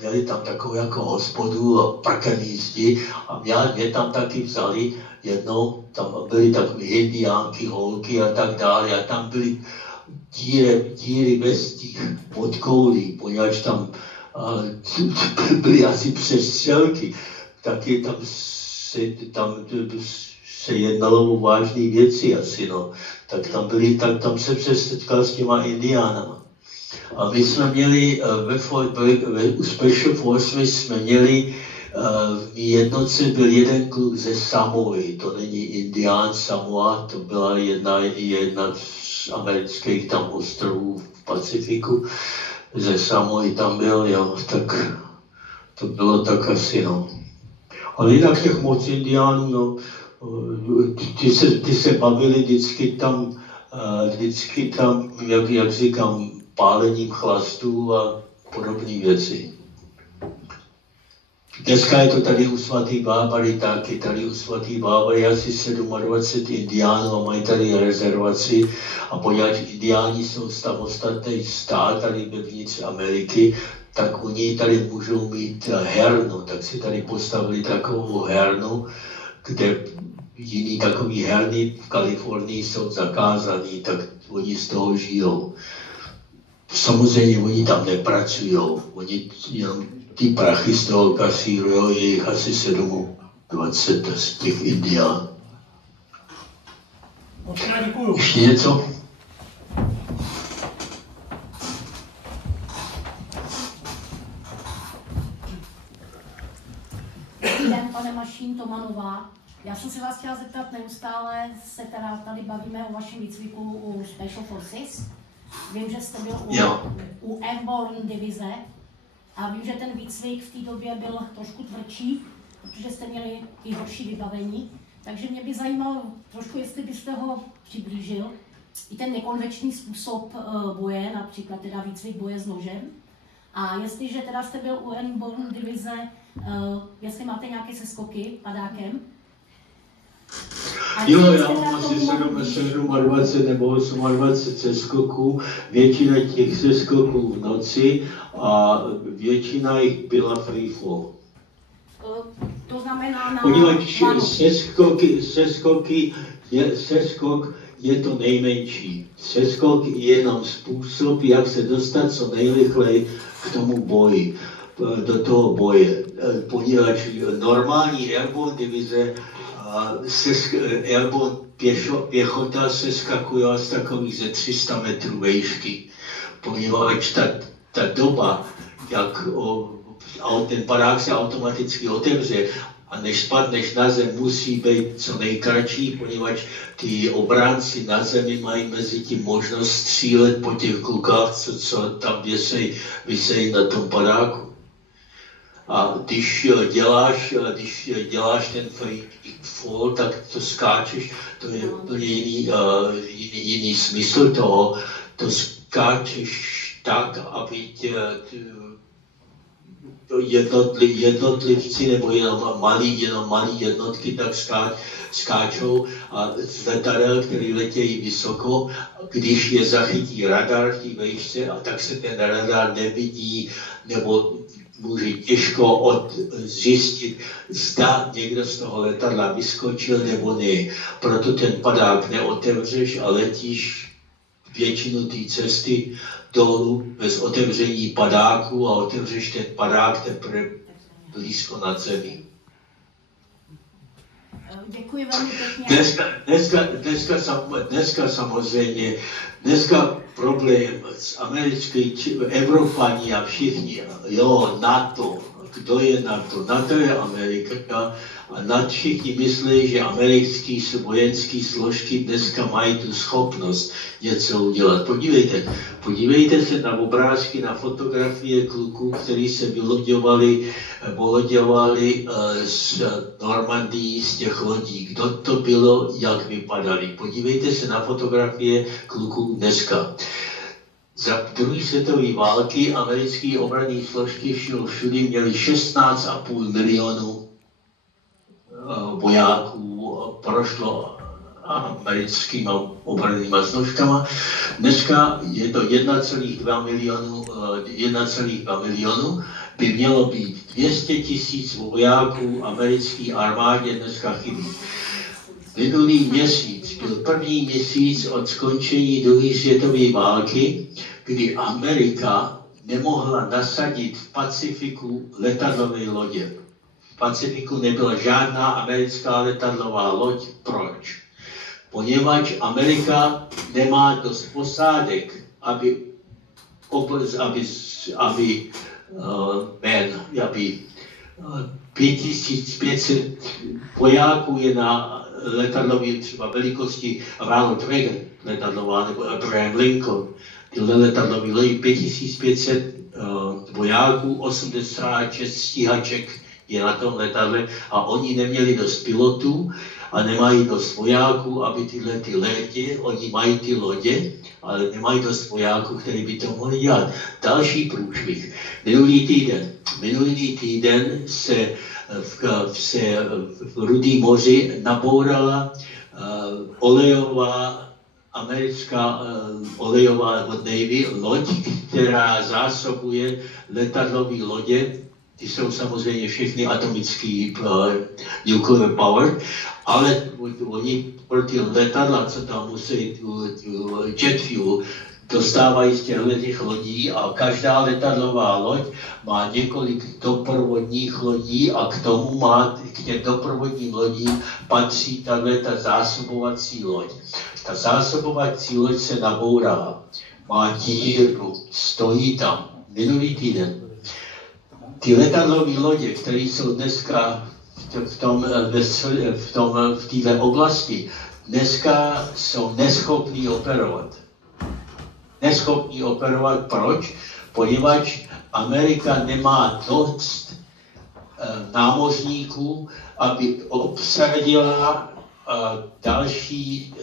měli tam takovou jako hospodu a prkený zdi a mě tam taky vzali jednou, tam byly takové indiánky, holky a tak dále a tam byly díry bez těch podkoulí, poněvadž tam byly asi přestřelky, taky tam se jednalo o vážné věci asi, no. Tak tam se setkal s těma indiánama. A my jsme měli u Special Forces jsme měli v jednotce byl jeden kluk ze Samoy, to není Indián Samoa, to byla jedna z amerických tam ostrovů v Pacifiku, ze Samoy tam byl, jo, tak to bylo tak asi, no. Ale jinak těch moc Indiánů, no, ty se bavili vždycky tam, jak říkám, pálením chlastů a podobné věci. Dneska je to tady u svatý Bárbary taky, tady u svatý Bárbary asi 27 indiánů a mají tady rezervaci a poněvadž indiáni jsou samostatný stát tady vevnitř Ameriky, tak oni tady můžou mít hernu, tak si tady postavili takovou hernu, kde jiný takový herny v Kalifornii jsou zakázaný, tak oni z toho žijou. Samozřejmě oni tam nepracujou, oni jenom ty prachy z toho kasírujou, je jich asi 27 z těch Indián. Ještě něco? Dobrý den, pane Mašín, Tomanová. Já jsem se vás chtěla zeptat, neustále se teda tady bavíme o vašem výcviku u Special Forces. Vím, že jste byl u Airborne divize a vím, že ten výcvik v té době byl trošku tvrdší, protože jste měli i horší vybavení. Takže mě by zajímalo trošku, jestli byste ho přiblížil. I ten nekonvenční způsob boje, například teda výcvik boje s nožem. A jestliže teda jste byl u Airborne divize, jestli máte nějaké seskoky padákem? Jo, já mám asi 27 nebo 28 seskoků, většina těch seskoků v noci a většina jich byla free fall. To znamená na... Poněvadž seskok je to nejmenší. Seskok je jenom způsob, jak se dostat co nejrychleji k tomu boji, do toho boje. Poněvadž normální Airborne divize, Airborne pěchota se skakuje z takových ze 300 metrů výšky. Poněvadž ta doba, jak ten padák se automaticky otevře a než spadneš na zem, musí být co nejkratší, poněvadž ty obránci na zemi mají mezi tím možnost střílet po těch klukách, co tam vysejí na tom padáku. A když děláš ten free fall, tak to skáčeš, to je úplně jiný smysl toho, to skáčeš tak, aby jednotlivci nebo jenom malí jednotky tak skáčou a z letadel, který letějí vysoko, když je zachytí radar v té výšce, a tak se ten radar nevidí, nebo může těžko zjistit, zda někdo z toho letadla vyskočil nebo ne. Proto ten padák neotevřeš a letíš většinu té cesty dolů bez otevření padáku a otevřeš ten padák teprve blízko nad zemí. Děkuji velmi pěkně. Dneska samozřejmě, problém s americkými Evropani a všichni, jo, NATO, kdo je NATO? NATO je Amerika a všichni myslí, že americké vojenské složky dneska mají tu schopnost něco udělat. Podívejte se na obrázky, na fotografie kluků, kteří se vyloďovali z Normandii, z těch lodí. Kdo to bylo, jak vypadali. Podívejte se na fotografie kluků dneska. Za druhé světové války americké obranné složky všude měly 16,5 milionů vojáků, prošlo americkými obrannými složkama. Dneska je to 1,2 milionu, by mělo být 200 000 vojáků americké armádě, dneska chybí. Minulý měsíc byl první měsíc od skončení druhé světové války, kdy Amerika nemohla nasadit v Pacifiku letadlové lodě. V Pacifiku nebyla žádná americká letadlová loď. Proč? Poněvadž Amerika nemá dost posádek, aby 5500 vojáků je na letadlový třeba velikosti Ronald Reagan letadlová nebo Abraham Lincoln. Tyhle letadlový lodi 5500 vojáků, 86 stíhaček je na tom letadle a oni neměli dost pilotů a nemají dost vojáků, aby tyhle ty lety, oni mají ty lodě, ale nemají dost vojáků, kteří by to mohli dělat. Další průšvih. Minulý týden se v Rudém moři nabourala americká olejová od Navy loď, která zásobuje letadlové lodě. Ty jsou samozřejmě všechny atomický nuclear power, ale oni pro ty letadla, co tam musí jet fuel, dostávají z těch lodí a každá letadlová loď má několik doprovodních lodí a k těm doprovodním lodím patří ta zásobovací loď. Ta zásobovací loď se nabourá, má díru, stojí tam. Minulý týden. Ty letadlové lodě, které jsou dneska v této oblasti, dneska jsou neschopní operovat. Proč? Poněvadž Amerika nemá dost námořníků, aby obsadila další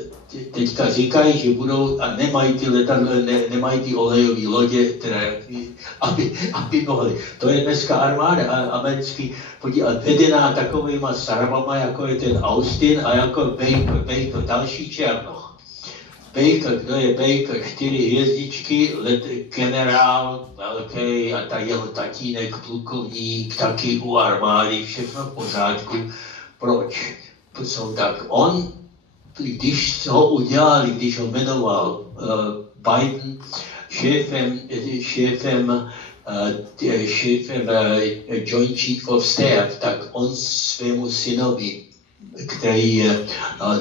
teďka říkají, že budou a nemají ty olejové lodě, které, aby mohli. To je dneska armáda americký, vedená takovýma sarvama, jako je ten Austin a jako Baker, další černoch. Baker, kdo je Baker, 4 hvězdičky, generál velký a jeho tatínek, plukovník, taky u armády, všechno v pořádku. Proč? Tak on, když ho udělali, když ho jmenoval Biden šéfem Joint Chief of Staff, tak on svému synovi, který je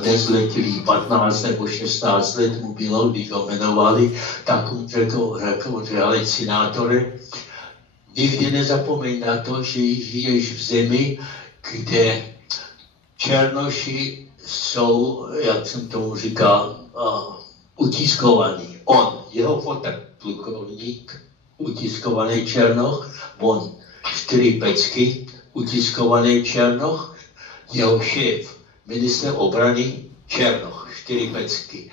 nezletilý 15 nebo 16 let mu bylo, když ho jmenovali, tak mu řekl, ale senátore, nikdy nezapomeň na to, že žiješ v zemi, kde černoši jsou, jak jsem tomu říkal, utiskovaní. On, jeho fotr, plukovník, utiskovaný černoch, on 4 pecky, utiskovaný černoch, jeho šéf, minister obrany, černoch, 4 pecky.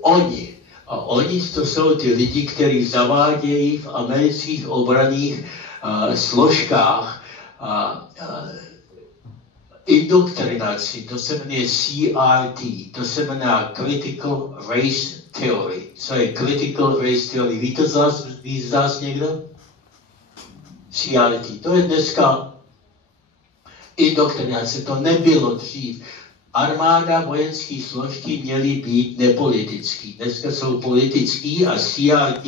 Oni to jsou ty lidi, kteří zavádějí v amerických obranných složkách indoktrinaci, to se jmenuje CRT, to se jmenuje Critical Race Theory. Co je Critical Race Theory? Ví z nás někdo? CRT, to je dneska indoktrinace, to nebylo dřív. Armáda, vojenské složky měly být nepolitický. Dneska jsou politický a CRT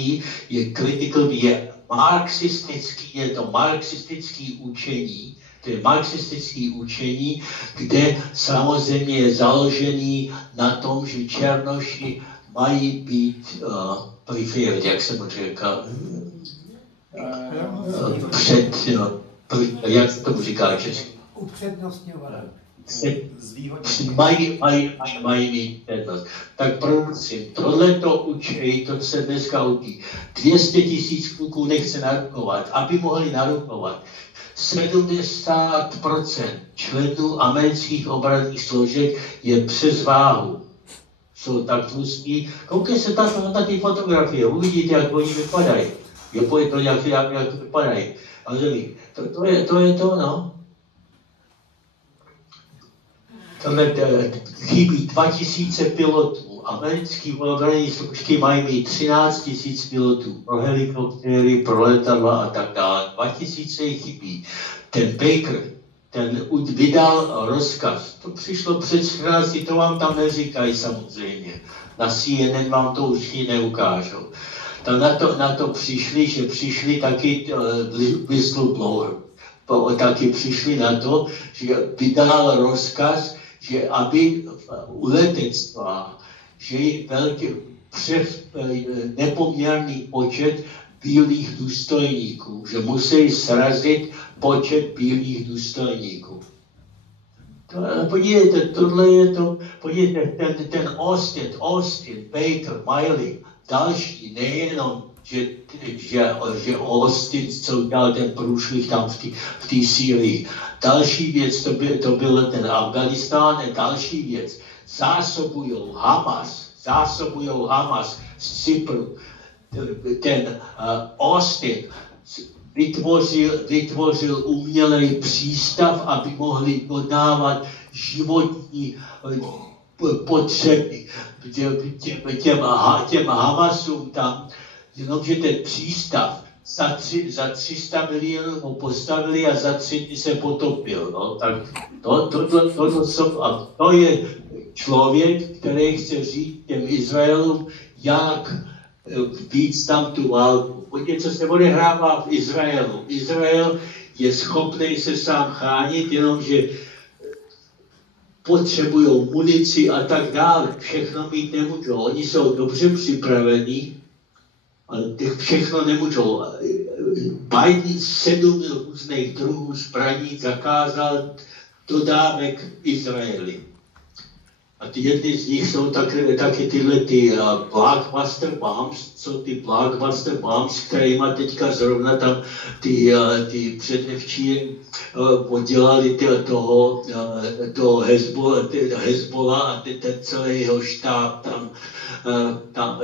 je critical, je marxistický, je to marxistický učení. To je marxistické učení, kde samozřejmě je založený na tom, že černoši mají být preferred, jak jsem řekl, jak se tomu říká česky? Upřednostňované. Mají mít přednost. Tak prosím, tohle to učí, to se dneska učí. 200 000 kluků nechce narukovat, aby mohli narukovat. 70% členů amerických obranných složek je přes váhu. Jsou tak tlustí. Koukej se na ty fotografie, uvidíte, jak oni vypadají. Je to jak vypadají. To je to, no. Tohle chybí 2000 pilotů. Americké obranné složky mají mít 13 000 pilotů pro helikoptéry, pro letadla a tak dále. 2000 jich chybí. Ten Baker, ten vydal rozkaz. To přišlo před 14, to vám tam neříkají samozřejmě. Na CNN vám to určitě neukážou. Tam na to přišli, že přišli taky whistleblower. Taky přišli na to, že vydal rozkaz, že aby u letectva, že je velký nepoměrný počet bílých důstojníků, že musí srazit počet bílých důstojníků. Podívejte, tohle je to, podívejte, ten Austin, Baker, Miley, další, nejenom, že Austin, co udělal ten průšvih tam v té Sýrii. Další věc, to byl ten Afganistán, a další věc, zásobujou Hamas z Cypru. Ten Austin vytvořil umělej přístav, aby mohli dodávat životní potřeby těm Hamasům tam, jenomže ten přístav za 300 milionů ho postavili a za 3 dny se potopil. No, tak to je člověk, který chce říct těm Izraelům, jak víc tam tu válku. Podívejte, co se odehrává v Izraelu. Izrael je schopný se sám chránit, jenomže potřebují munici a tak dále. Všechno mít nemůžou. Oni jsou dobře připravení, ale všechno nemůžou. Biden 7 různých druhů zbraní zakázal dodávek Izraeli. A jedny z nich jsou taky tyhle ty blockbuster bombs, jsou ty blockbuster bombs, kterýma teďka zrovna tam ty předevčírem podělali toho Hezbollah a ten celý jeho štáb tam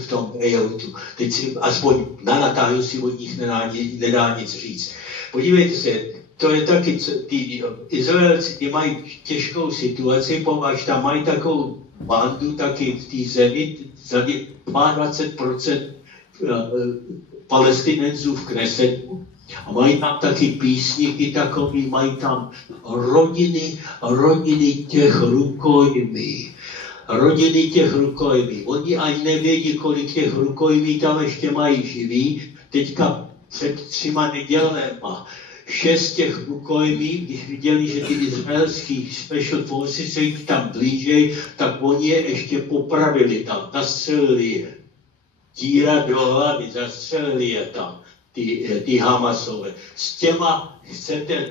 v tom Bejrutu. Teď si aspoň na natáhu si od nich nedá nic říct. Podívejte se, to je taky, ty Izraelci ty mají těžkou situaci, pomáš tam mají takovou bandu taky v té zemi, 22% Palestinenců v Knesetu a mají tam taky písníky takový, mají tam rodiny těch rukojmí. Oni ani nevědí, kolik těch rukojmí tam ještě mají živý. Teďka před 3 nedělema 6 těch rukojmí, když viděli, že ty izraelský special forces se jich tam blížej, tak oni je ještě popravili tam, zastřelili je. Díra do hlavy, zastřelili je tam, ty Hamasové. S těma chce ten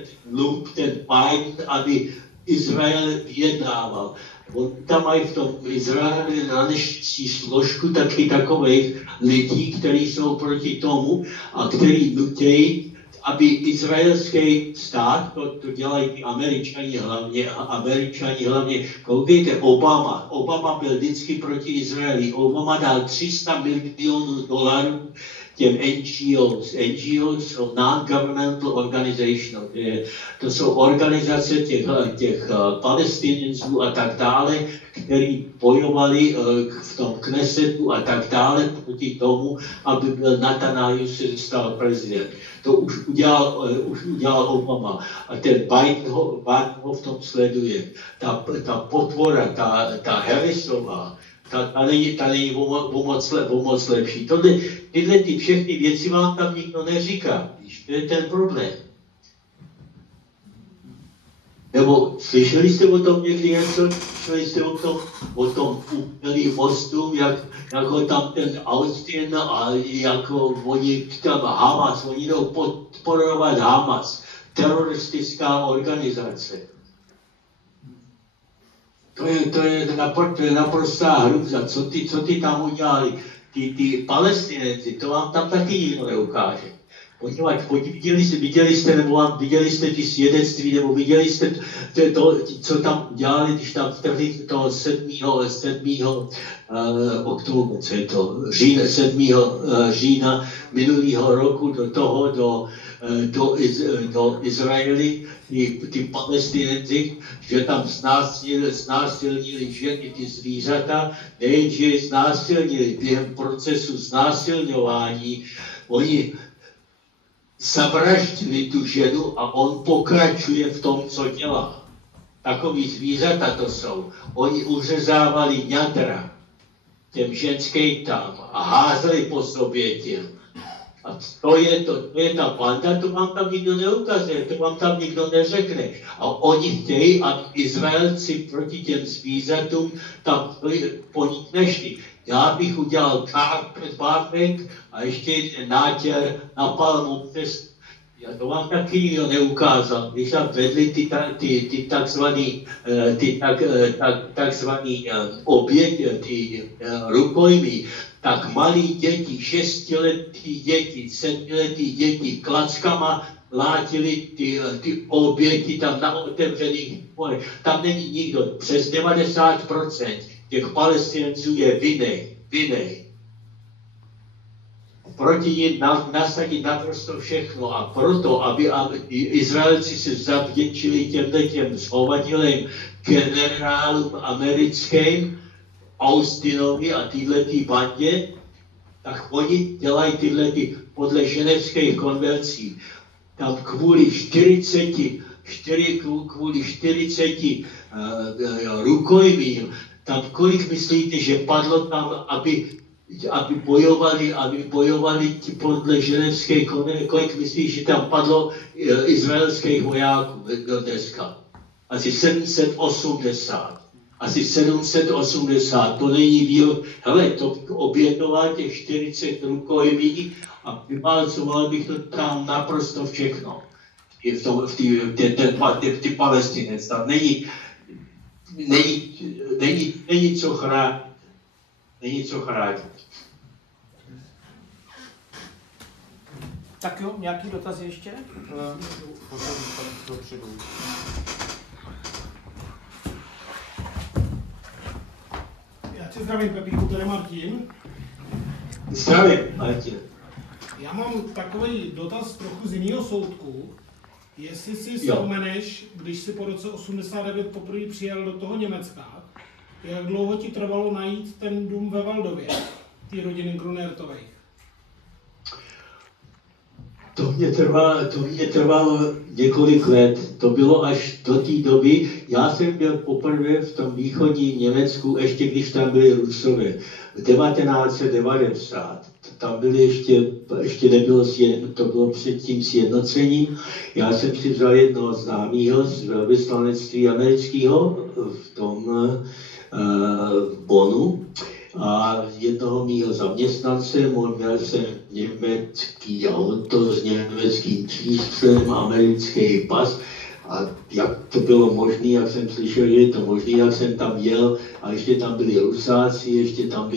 Biden, aby Izrael vyjednával. On tam mají v tom Izraeli na neštěstí složku taky takových lidí, kteří jsou proti tomu a kteří nutějí, aby izraelský stát, to dělají ty Američani hlavně, koukejte, Obama byl vždycky proti Izraeli, Obama dal $300 milionů těm NGOs jsou non-governmental organizations, to jsou organizace těch Palestinců a tak dále, který bojovali v tom Knesetu a tak dále proti tomu, aby byl Netanyahu se stal prezident. To už udělal Obama a ten Biden ho v tom sleduje. Ta potvora, ta Harrisová, ta není o moc lepší. Tyhle ty všechny věci vám tam nikdo neříká. To je ten problém. Nebo slyšeli jste o tom někdy něco? Slyšeli jste o tom úplným mostu, jak ho tam ten Austin a jako oni tam Hamas, oni jdou podporovat Hamas, teroristická organizace. To je naprostá hrůza. Co ty tam udělali? Ty Palestinci, to vám tam taky nikdo neukáže. Viděli jste ty svědectví, nebo viděli jste to, co tam udělali, když tam vtrhli toho 7. oktobra, co je to, 7. října minulého roku do Izraeli, ty Palestinci, že tam znásilnili ženy, ty zvířata, nejenže je znásilnili, během procesu znásilňování, oni zavraždili tu ženu a on pokračuje v tom, co dělá. Takový zvířata to jsou. Oni uřezávali ňadra těm ženským tam a házeli po sobě těm. A to je ta banda, to vám tam nikdo neukazuje, to vám tam nikdo neřekne. A oni chtějí, aby Izraelci proti těm zvířatům tam po nich nešli. Já bych udělal carpet bombing a ještě nátěr na palmu přes. Já to vám taky nikdo neukázal. Když tam vedli ty takzvaný oběti, ty rukojmí, tak malí děti, 6letí děti, 7letí děti klackama látili ty oběti tam na otevřených polech. Tam není nikdo. Přes 90% těch Palestinců je vinnej. Proti nim nasadit naprosto všechno a proto, aby Izraelci se zavděčili těm zhovadilým generálům americkým, Austinovi a týhletý bandě, tak oni dělají tyhlety podle ženevských konvencí. Tam kvůli 40 rukojmím, tam kolik myslíte, že padlo tam, aby bojovali podle ženevských konvencí, kolik myslíš, že tam padlo izraelských vojáků do dneska? Asi 780. Asi 780, to není díl. Hele, to obětoval těch 40 rukojmí a vypálcoval bych to tam naprosto všechno. Ty Palestinec, tam není není co chránit. Tak jo, nějaký dotaz ještě? Já tě zdravím, Pepíku, tady Martin. Zdravím, Martin. Já mám takový dotaz trochu z jiného soudku. Jestli si vzpomeneš, když si po roce 89 poprvé přijel do toho Německa, jak dlouho ti trvalo najít ten dům ve Valdově, ty rodiny Grunertových? To mě trvalo několik let. To bylo až do té doby. Já jsem byl poprvé v tom východním Německu, ještě když tam byli Rusové. V 1990. Tam byly ještě nebylo, to bylo před tím sjednocením. Já jsem si vzal jednoho známého z velvyslanectví amerického v tom Bonu. A jednoho mýho zaměstnance, měl jsem německý auto s německým číslem, americký pas. A jak to bylo možné, jak jsem slyšel, že je to možné, jak jsem tam jel, a ještě tam byli Rusáci, ještě tam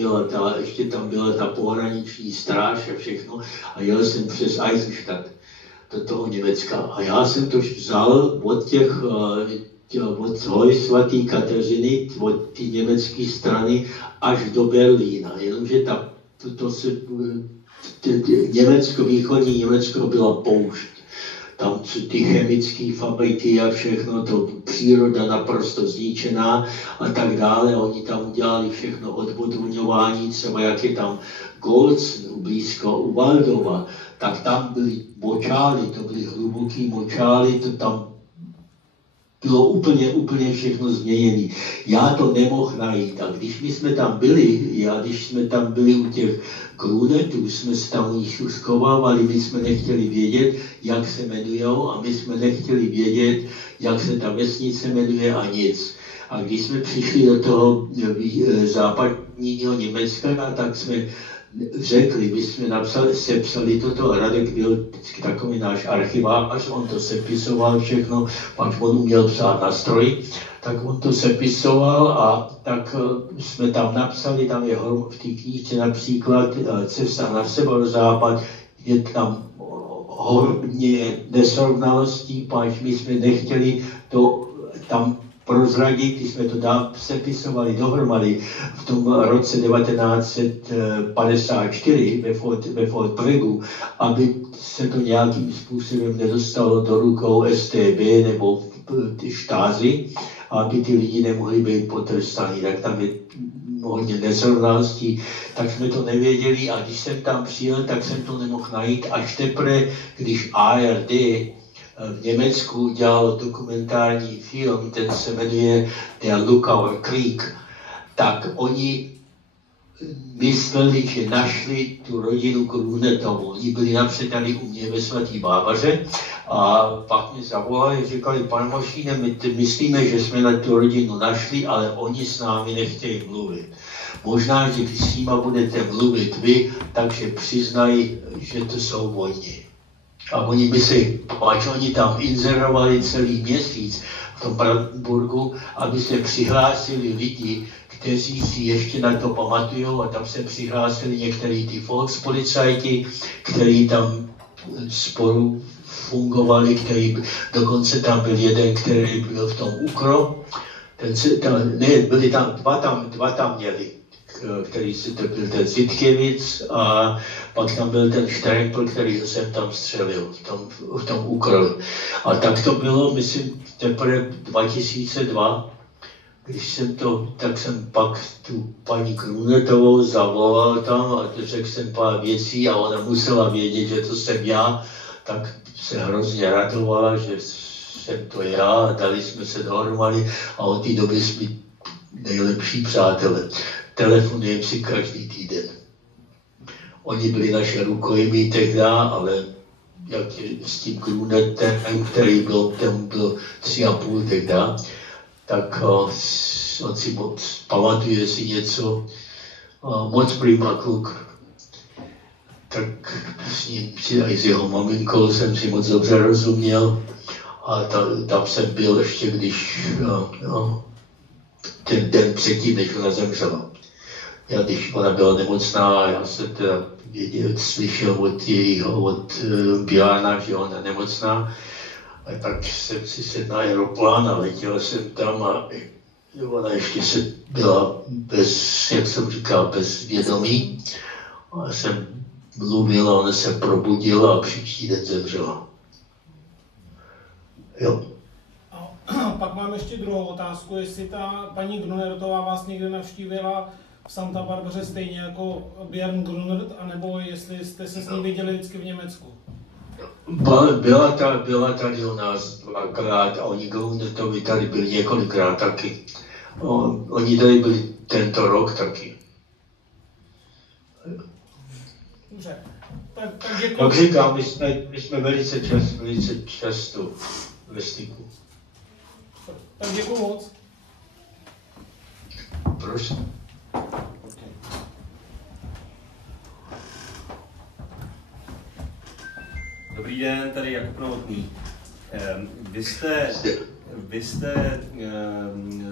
byla ta pohraniční stráž a všechno. A jel jsem přes Eisenstadt do toho Německa. A já jsem to vzal od hory svatý Kateřiny, od té německé strany až do Berlína. Jenomže východní Německo byla poušť. Tam jsou ty chemické fabriky a všechno, to příroda naprosto zničená a tak dále. Oni tam udělali všechno odvodňování, třeba jak je tam Golc blízko u Valdova, tak tam byly močály, to byly hluboký močály, to tam bylo úplně všechno změněné. Já to nemohl najít. A když jsme tam byli u těch Grunetů, jsme se tam u nich schovávali, my jsme nechtěli vědět, jak se jmenujou, a my jsme nechtěli vědět, jak se ta vesnice jmenuje a nic. A když jsme přišli do toho západního Německa, tak jsme řekli, my jsme sepsali toto, a Radek byl vždycky takový náš archivář, on to sepisoval všechno, pak on uměl psát na stroji, tak on to sepisoval a tak jsme tam napsali, tam je v té knížce například Cesta na severozápad, je tam hodně nesrovnalostí, páč my jsme nechtěli to tam prozradit, když jsme to sepisovali dohromady v tom roce 1954 ve Fort Braggu, aby se to nějakým způsobem nedostalo do rukou STB nebo štázy, aby ty lidi nemohli být potrestaní. Tak tam je hodně nesrovnalostí, tak jsme to nevěděli, a když jsem tam přijel, tak jsem to nemohl najít až teprve, když ARD v Německu dělal dokumentární film, ten se jmenuje Der Luckauer Krieg, tak oni mysleli, že našli tu rodinu Grunetovou. Oni byli napřed tady u mě ve Svatý Bábaře a pak mě zavolali a říkali, pane Mašíne, my myslíme, že jsme na tu rodinu našli, ale oni s námi nechtějí mluvit. Možná, že když s nima budete mluvit vy, takže přiznají, že to jsou oni. A oni oni tam inzerovali celý měsíc v tom Brandenburgu, aby se přihlásili lidi, kteří si ještě na to pamatují, a tam se přihlásili některý ty Volkspolicajti, kteří tam spolu fungovali, dokonce tam byl jeden, který byl v tom UKRO, byli tam dva tam měli, který si to byl ten Zitkevic, a pak tam byl ten Štrempl, který jsem tam střelil v tom úkroji. A tak to bylo, myslím, teprve 2002, tak jsem pak tu paní Grunetovou zavolal tam a řekl jsem pár věcí a ona musela vědět, že to jsem já, tak se hrozně radovala, že jsem to já, a dali jsme se dohromady a od té doby jsme nejlepší přátelé. Telefonujeme si každý týden. Oni byli naše rukojmí tehdy, ale jak je s tím Grunetem, který byl 3,5 tehdy, tak on si moc pamatuje si něco, moc prima kluk. Tak s ním, i s jeho maminkou jsem si moc dobře rozuměl, a tam jsem byl ještě, když ten den předtím, než ona zemřela. Když ona byla nemocná, já jsem teda slyšel od Björna, že ona je nemocná, a tak jsem si sedl na aeroplán a letěl jsem tam a ona ještě byla bez, jak jsem říkal, bez vědomí. A jsem mluvil a ona se probudila a příští den zemřela. Jo. A pak mám ještě druhou otázku, jestli ta paní Grunertová vás někdy navštívila v Santa Barbaře stejně jako Björn Grunert, anebo jestli jste se s ní viděli vždycky v Německu? Byla tady u nás dvakrát a oni Grunertovi tady byli několikrát taky. Oni tady byli tento rok taky. Dobře. Tak děkuji. Jak říkám, my jsme velice často ve styku. Tak děkuji moc. Prosím. Dobrý den, tady Jakub Novotný. Vy jste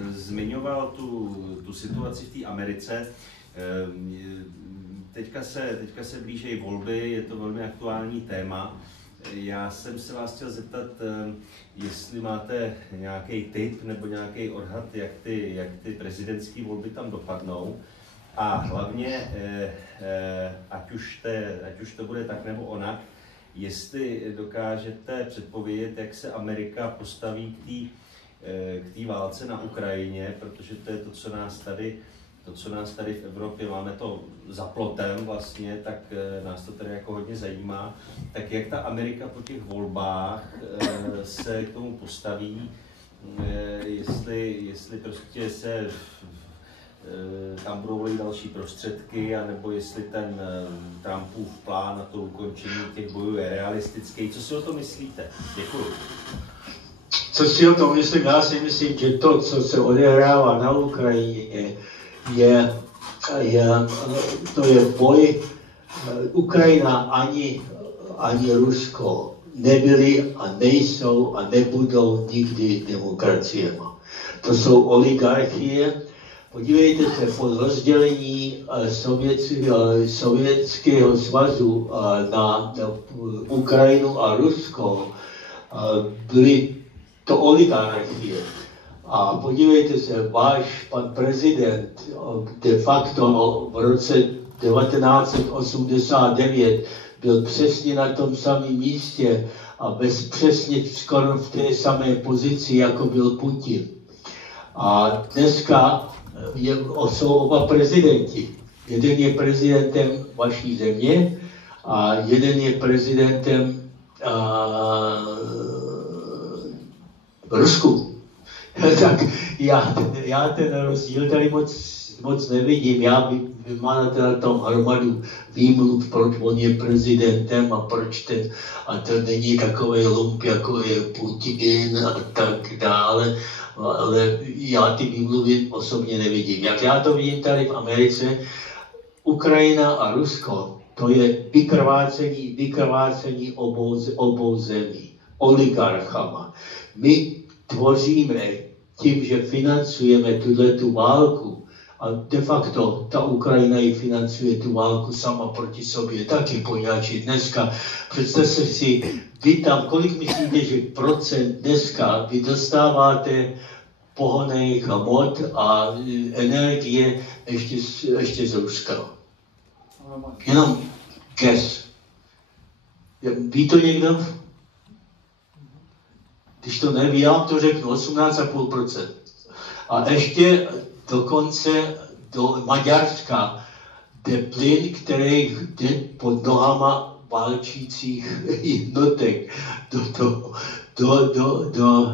zmiňoval tu situaci v té Americe. Teďka se blíží volby, je to velmi aktuální téma. Já jsem se vás chtěl zeptat, jestli máte nějaký tip nebo nějaký odhad, jak ty prezidentské volby tam dopadnou. A hlavně, ať už to bude tak nebo onak, jestli dokážete předpovědět, jak se Amerika postaví k té válce na Ukrajině, protože to je to, co nás tady v Evropě máme to za plotem vlastně, tak nás to tady jako hodně zajímá. Tak jak ta Amerika po těch volbách se k tomu postaví, jestli prostě se tam budou volit další prostředky, anebo jestli ten Trumpův plán na to ukončení těch bojů je realistický. Co si o tom myslíte? Děkuji. Co si o tom myslím? Já si myslím, že to, co se odehrává na Ukrajině, to je boj. Ukrajina ani Rusko nebyli a nejsou a nebudou nikdy demokraciemi. To jsou oligarchie. Podívejte se, po rozdělení Sovětského svazu na Ukrajinu a Rusko byly to oligarchie. A podívejte se, váš pan prezident de facto v roce 1989 byl přesně na tom samém místě a přesně skoro v té samé pozici, jako byl Putin. A dneska jsou oba prezidenti. Jeden je prezidentem vaší země a jeden je prezidentem Rusku. Tak já ten rozdíl tady moc nevidím. Vy máte na tom hromadu výmluv, proč on je prezidentem a proč to není takový lump, jako je Putin a tak dále. Ale já ty výmluvy osobně nevidím. Jak já to vidím tady v Americe, Ukrajina a Rusko, to je vykrvácení obou zemí, oligarchama. My tvoříme tím, že financujeme tu válku a de facto ta Ukrajina ji financuje tu válku sama proti sobě taky poněvadž dneska. Představte si, vy tam, kolik myslíte, že procent dneska vy dostáváte pohonných hmot a energie ještě z Ruska? Jenom guess. Ví to někdo? Když to neví, já vám to řeknu, 18,5%. A ještě dokonce do Maďarska jde plyn, který jde pod nohama válčících jednotek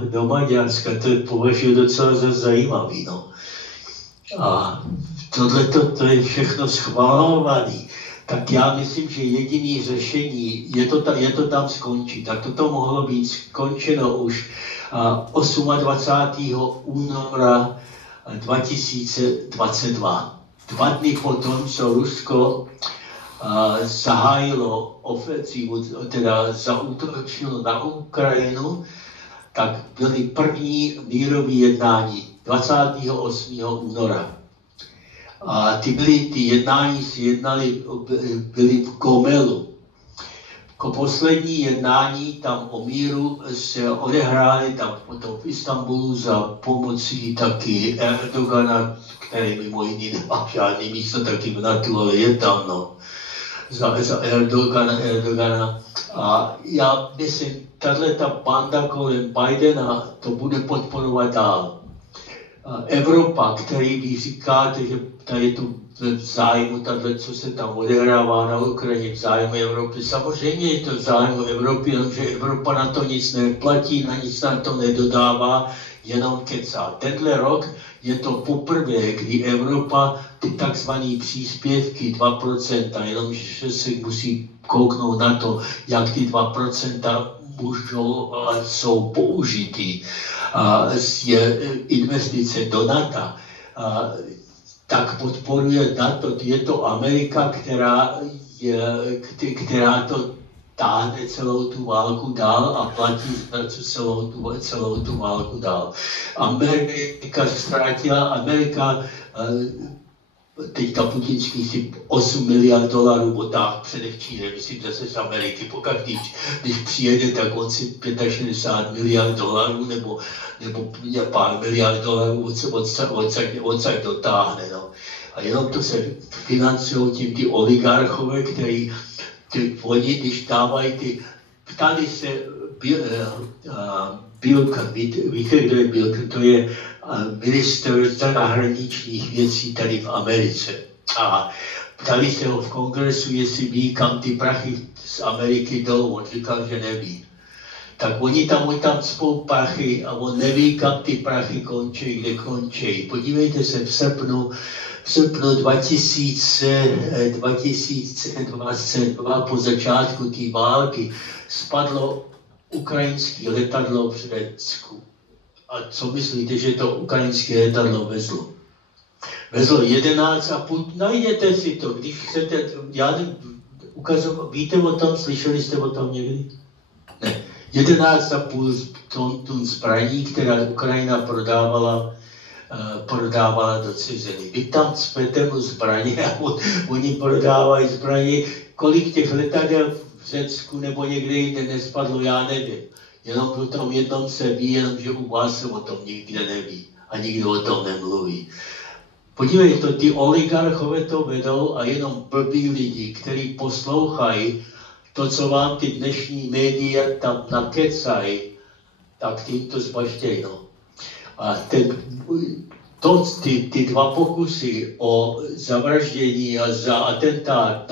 do Maďarska. To považuji docela za zajímavý. No. A tohleto je všechno schvalovaný. Tak já myslím, že jediné řešení je to tam skončit. Tak toto mohlo být skončeno už 28. února 2022. 2 dny potom, co Rusko zahájilo ofenzivu, teda zaútočilo na Ukrajinu, tak byly první mírové jednání. 28. února. A ty jednání si byly v Gomelu. Jako poslední jednání tam o míru se odehrály tam potom v Istanbulu za pomocí taky Erdogana, který mimo jiný nemá žádný místo taky v NATO, ale je tam, no. Za Erdogana. A já myslím, tato banda kolem Bidena to bude podporovat dál. Evropa, který vy říkáte, že tady je tu v zájmu, tato, co se tam odehrává na Ukrajině, v zájmu Evropy. Samozřejmě je to v zájmu Evropy, jenomže Evropa na to nic neplatí, na nic na to nedodává, jenom kecá. Tenhle rok je to poprvé, kdy Evropa ty takzvané příspěvky 2%, jenomže se musí kouknout na to, jak ty 2% jsou použitý, je investice do NATO, tak podporuje NATO. Je to Amerika, která to táhne celou tu válku dál a platí celou tu válku dál. Amerika ztratila, teďka putinský si 8 miliard dolarů otáhl předevčírem, myslím zase z Ameriky. Pokaždý, když přijede, tak on si 65 miliard dolarů nebo pár miliard dolarů odsaď dotáhne. No. A jenom to se financují tím ty oligarchové, který oni, když dávají ptali se Bilka, víte, kdo je Bilka? To je minister zahraničních věcí tady v Americe. A ptali se ho v kongresu, jestli ví, kam ty prachy z Ameriky jdou. On říkal, že neví. Tak oni tam cpou prachy a on neví, kam ty prachy končí, kde končí. Podívejte se, v srpnu 2022 po začátku té války spadlo ukrajinské letadlo v Řecku. A co myslíte, že to ukrajinské letadlo vezlo? Vezlo 11,5, najděte si to, když chcete, víte o tom, slyšeli jste o tom někdy? Ne. 11,5 tun zbraní, která Ukrajina prodávala do ciziny. Vy tam cpete mu zbraně a oni prodávají zbraně. Kolik těch letadel v Řecku nebo někde jinde nespadlo, já nevím. Jenom o tom jednom se ví, jenomže u vás se o tom nikde neví a nikdo o tom nemluví. Podívejte, ty oligarchové to vedou a jenom blbí lidi, kteří poslouchají to, co vám ty dnešní média tam nakecají, tak tím to zbaštějí. No. A ty dva pokusy o zavraždění a za atentát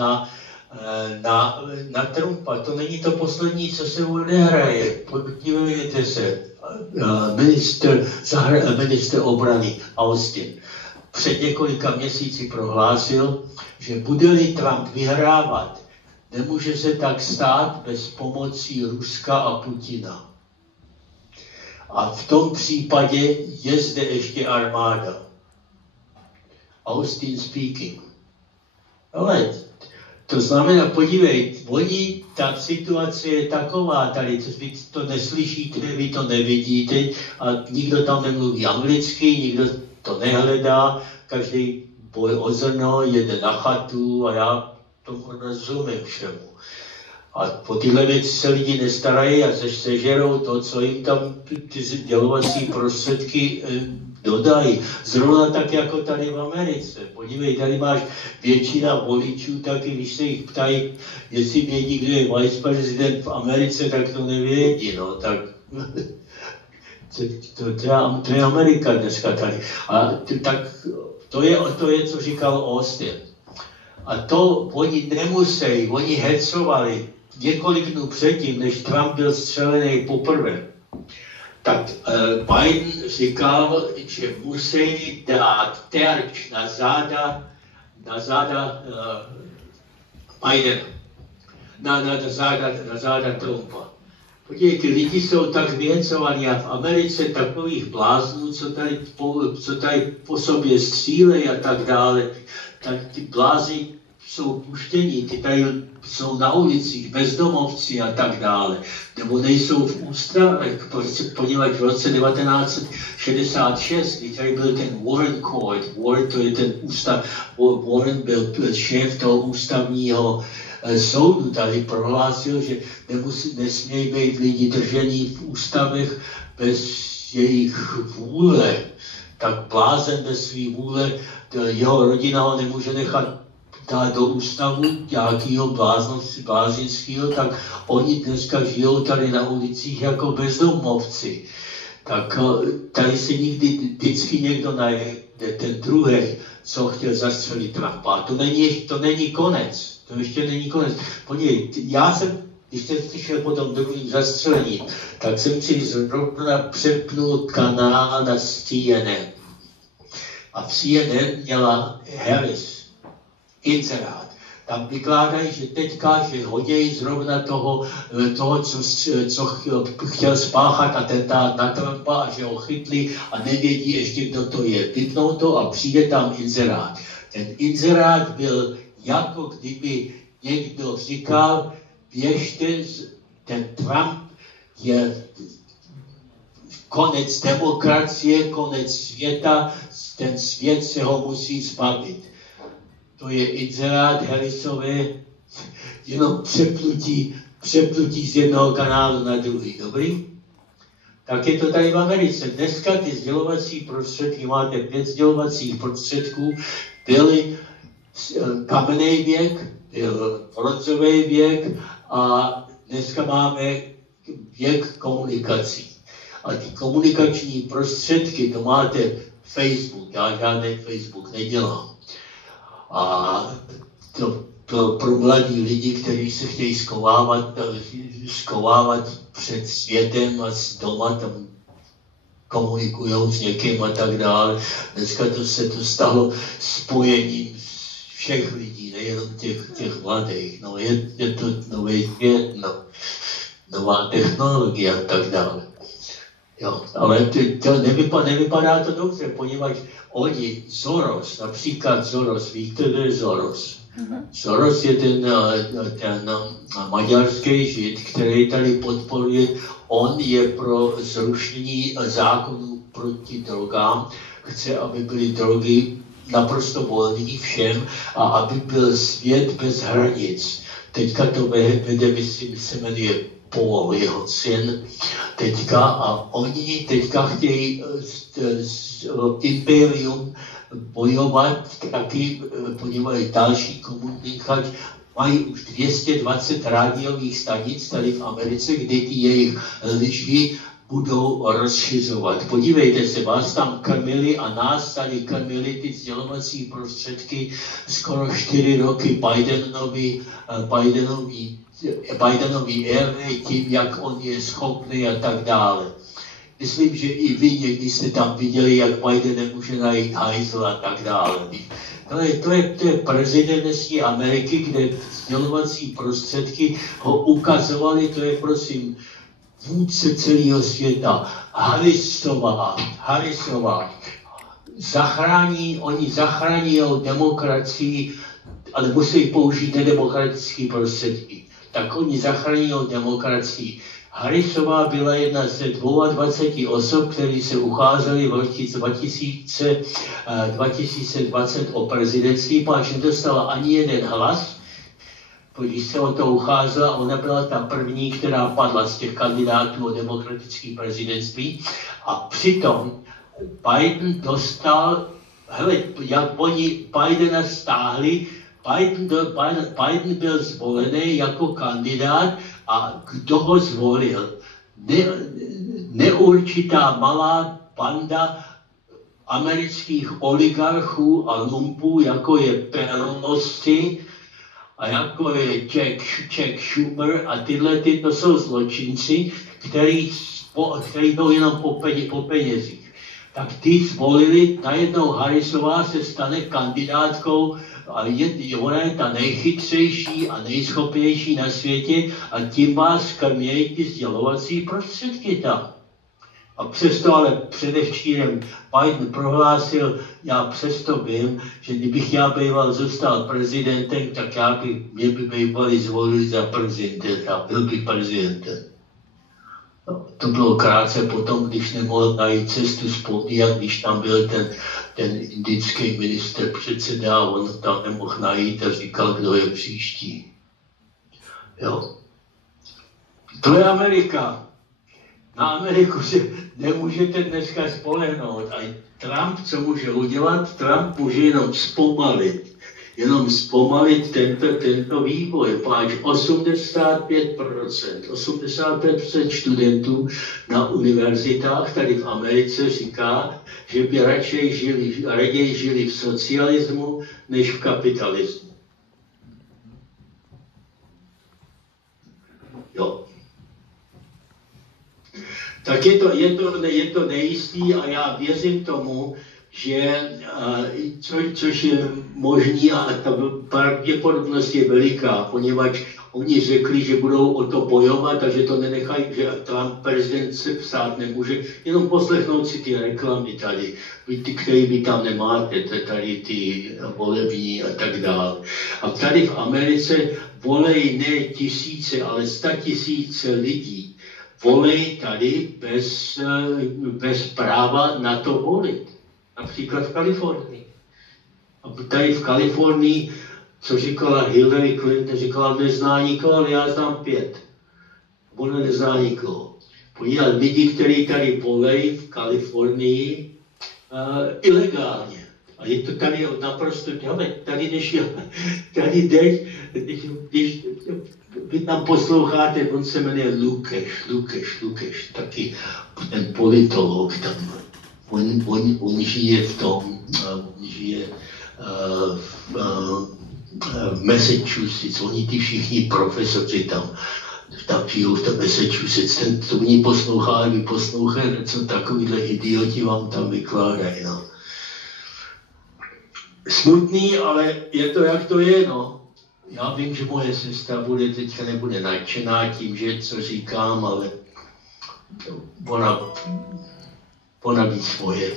na Trumpa, to není to poslední, co se odehraje. Podívejte se, ministr obrany Austin před několika měsíci prohlásil, že bude-li Trump vyhrávat, nemůže se tak stát bez pomoci Ruska a Putina. A v tom případě je zde ještě armáda. Austin speaking. Ale to znamená, podívej, ta situace je taková tady, vy to neslyšíte, vy to nevidíte a nikdo tam nemluví anglicky, nikdo to nehledá, každý boj o zrno, jede na chatu a já tomu rozumím všemu. A po tyhle věci se lidi nestarají a sežerou to, co jim tam ty sdělovací prostředky dodají. Zrovna tak, jako tady v Americe. Podívej, tady máš většina voličů, taky když se jich ptají, jestli vědí, kdo je viceprezident v Americe, tak to nevědí. No, tak to je Amerika dneska tady. A tak to je, co říkal Austin. A to oni nemusí, oni hecovali několik dnů předtím, než Trump byl střelený poprvé. Tak Biden říkal, že musí dát terč na záda Bidena, na záda Trumpa. Podívejte, lidi jsou tak vyhecovaní a v Americe takových bláznů, co tady po sobě střílejí a tak dále, tak ty blázy jsou puštění, ty tady jsou na ulicích, bezdomovci a tak dále, nebo nejsou v ústavech, poněvadž v roce 1966, kdy tady byl ten Warren Court, Warren to je ten ústav, Warren byl šéf toho ústavního soudu, tady prohlásil, že nesmějí být lidi držení v ústavech bez jejich vůle, tak blázen bez svý vůle, jeho rodina ho nemůže nechat dát do ústavu nějakého blázinského, tak oni dneska žijou tady na ulicích jako bezdomovci. Tak tady se nikdy vždycky někdo najde, ten druhý, co chtěl zastřelit Trumpa. To není konec. To ještě není konec. Podívejte, já jsem, když jsem slyšel po tom druhým zastřelení, tak jsem si zrovna přepnul kanál na CNN. A v CNN měla Harris inzerát. Tam vykládají, že teďka, že hodějí zrovna toho co chtěl spáchat atentát na Trumpa a že ho chytli a nevědí ještě, kdo to je. Vypnou to a přijde tam inzerát. Ten inzerát byl jako kdyby někdo říkal, běžte, ten Trump je konec demokracie, konec světa, ten svět se ho musí zbavit. To je inzerát Harrisové, jenom přeplutí z jednoho kanálu na druhý, dobrý? Tak je to tady v Americe. Dneska ty sdělovací prostředky, máte 5 sdělovacích prostředků, byly kamenný věk, byl bronzový věk a dneska máme věk komunikací. A ty komunikační prostředky, to máte Facebook, já žádný Facebook nedělám. A to pro mladí lidi, kteří se chtějí schovávat před světem a z doma, tam komunikují s někým a tak dále. Dneska se to stalo spojením všech lidí, nejenom těch mladých. No, je to nový svět, nová technologie a tak dále. Jo, ale nevypadá to dobře, poněvadž oni, například Soros, víte, kdo je Soros? Soros je ten maďarský žid, který tady podporuje, on je pro zrušení zákonů proti drogám, chce, aby byly drogy naprosto volný všem a aby byl svět bez hranic. Teďka to vede, myslím, se jmenuje Paul, jeho syn, teďka, a oni teďka chtějí impérium bojovat taky, poněvadž další komunikač, mají už 220 rádiových stanic tady v Americe, kde ty jejich lži budou rozšiřovat. Podívejte se, vás tam krmili a nás tady krmili ty sdělovací prostředky skoro 4 roky Bidenovi éry, tím, jak on je schopný a tak dále. Myslím, že i vy někdy jste tam viděli, jak Biden nemůže najít hajzl a tak dále. To je prezidentství Ameriky, kde sdělovací prostředky ho ukazovali, to je prosím vůdce celého světa, Harrisová. Oni zachrání demokracii, ale musí použít nedemokratické prostředky. Tak oni zachrání demokracii. Harrisová byla jedna ze 22 osob, které se ucházely v roce 2020 o prezidentství, páč nedostala ani jeden hlas. Když se o to ucházela, ona byla ta první, která padla z těch kandidátů o demokratické prezidentství. A přitom Biden dostal, jak oni Bidena stáhli, Biden byl zvolený jako kandidát a kdo ho zvolil? Neurčitá malá banda amerických oligarchů a lumpů, jako je Pelosi a jako je Jack Schumer a to jsou zločinci, kteří jdou jenom po penězích. Tak ty zvolili, najednou Harrisová se stane kandidátkou a ona je ta nejchytřejší a nejschopnější na světě a tím vás krmějí ty sdělovací prostředky tam. A přesto ale předevčírem Biden prohlásil, já přesto vím, že kdybych já býval zůstal prezidentem, tak mě by bývali zvolili za prezidenta, byl bych prezidentem. No, to bylo krátce potom, když nemohl najít cestu z pódia, když tam byl ten indický minister předseda, on tam nemohl najít a říkal, kdo je příští. Jo. To je Amerika. Na Ameriku se nemůžete dneska spolehnout. A Trump, co může udělat? Trump může jenom zpomalit tento vývoj. Páč 85% studentů na univerzitách tady v Americe říká, že by raději žili v socialismu, než v kapitalismu. Jo. Tak je to nejistý a já věřím tomu, že což je možný a ta pravděpodobnost je veliká, poněvadž oni řekli, že budou o to bojovat a že to nenechají, že Trump prezident se psát nemůže, jenom poslechnout si ty reklamy tady, ty, které vy tam nemáte, tady ty volební a tak dále. A tady v Americe volej ne tisíce, ale 100 000 lidí. Volej tady bez práva na to volit. Například v Kalifornii. A tady v Kalifornii, co říkala Hillary Clinton, říkala, nezná nikoho, ale já znám 5. Ona nezná nikoho. Podívat lidi, kteří tady volejí v Kalifornii ilegálně. A je to tady naprosto dělat. Tady když vy tam posloucháte, on se jmenuje Lukeš, taky ten politolog tam. On žije v Massachusetts, oni ty všichni profesoři tam žijou v Massachusetts, to oni poslouchají, vy posloucháte, co takovýhle idioti vám tam vykládají, no. Smutný, ale je to, jak to je, no. Já vím, že moje sestra teďka nebude nadšená tím, že co říkám, ale ona ví svoje.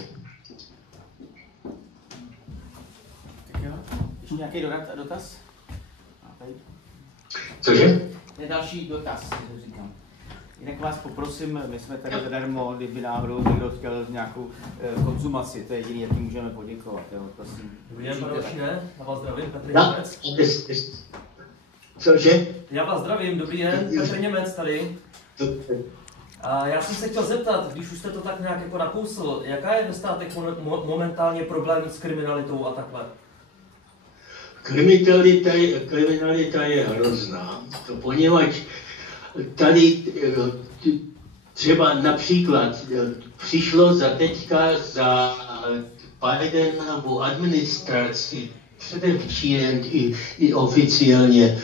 Tak jo, ještě nějaký dotaz? Cože? Je další dotaz, co říkám. Jinak vás poprosím, my jsme tady zadarmo, kdyby náhodou někdo chtěl nějakou konzumaci, to je jediné, jak můžeme poděkovat. Jo, prosím. Dobrý den, pane Ošine, já vás zdravím, Petr Němec. Cože? Já vás zdravím, dobrý den, Petr Němec tady. A já jsem se chtěl zeptat, když už jste to tak nějak jako nakousl, jaká je ve státech momentálně problém s kriminalitou a takhle? Kriminalita je hrozná, poněvadž tady třeba například přišlo za Bidenovu administraci předevčírem i oficiálně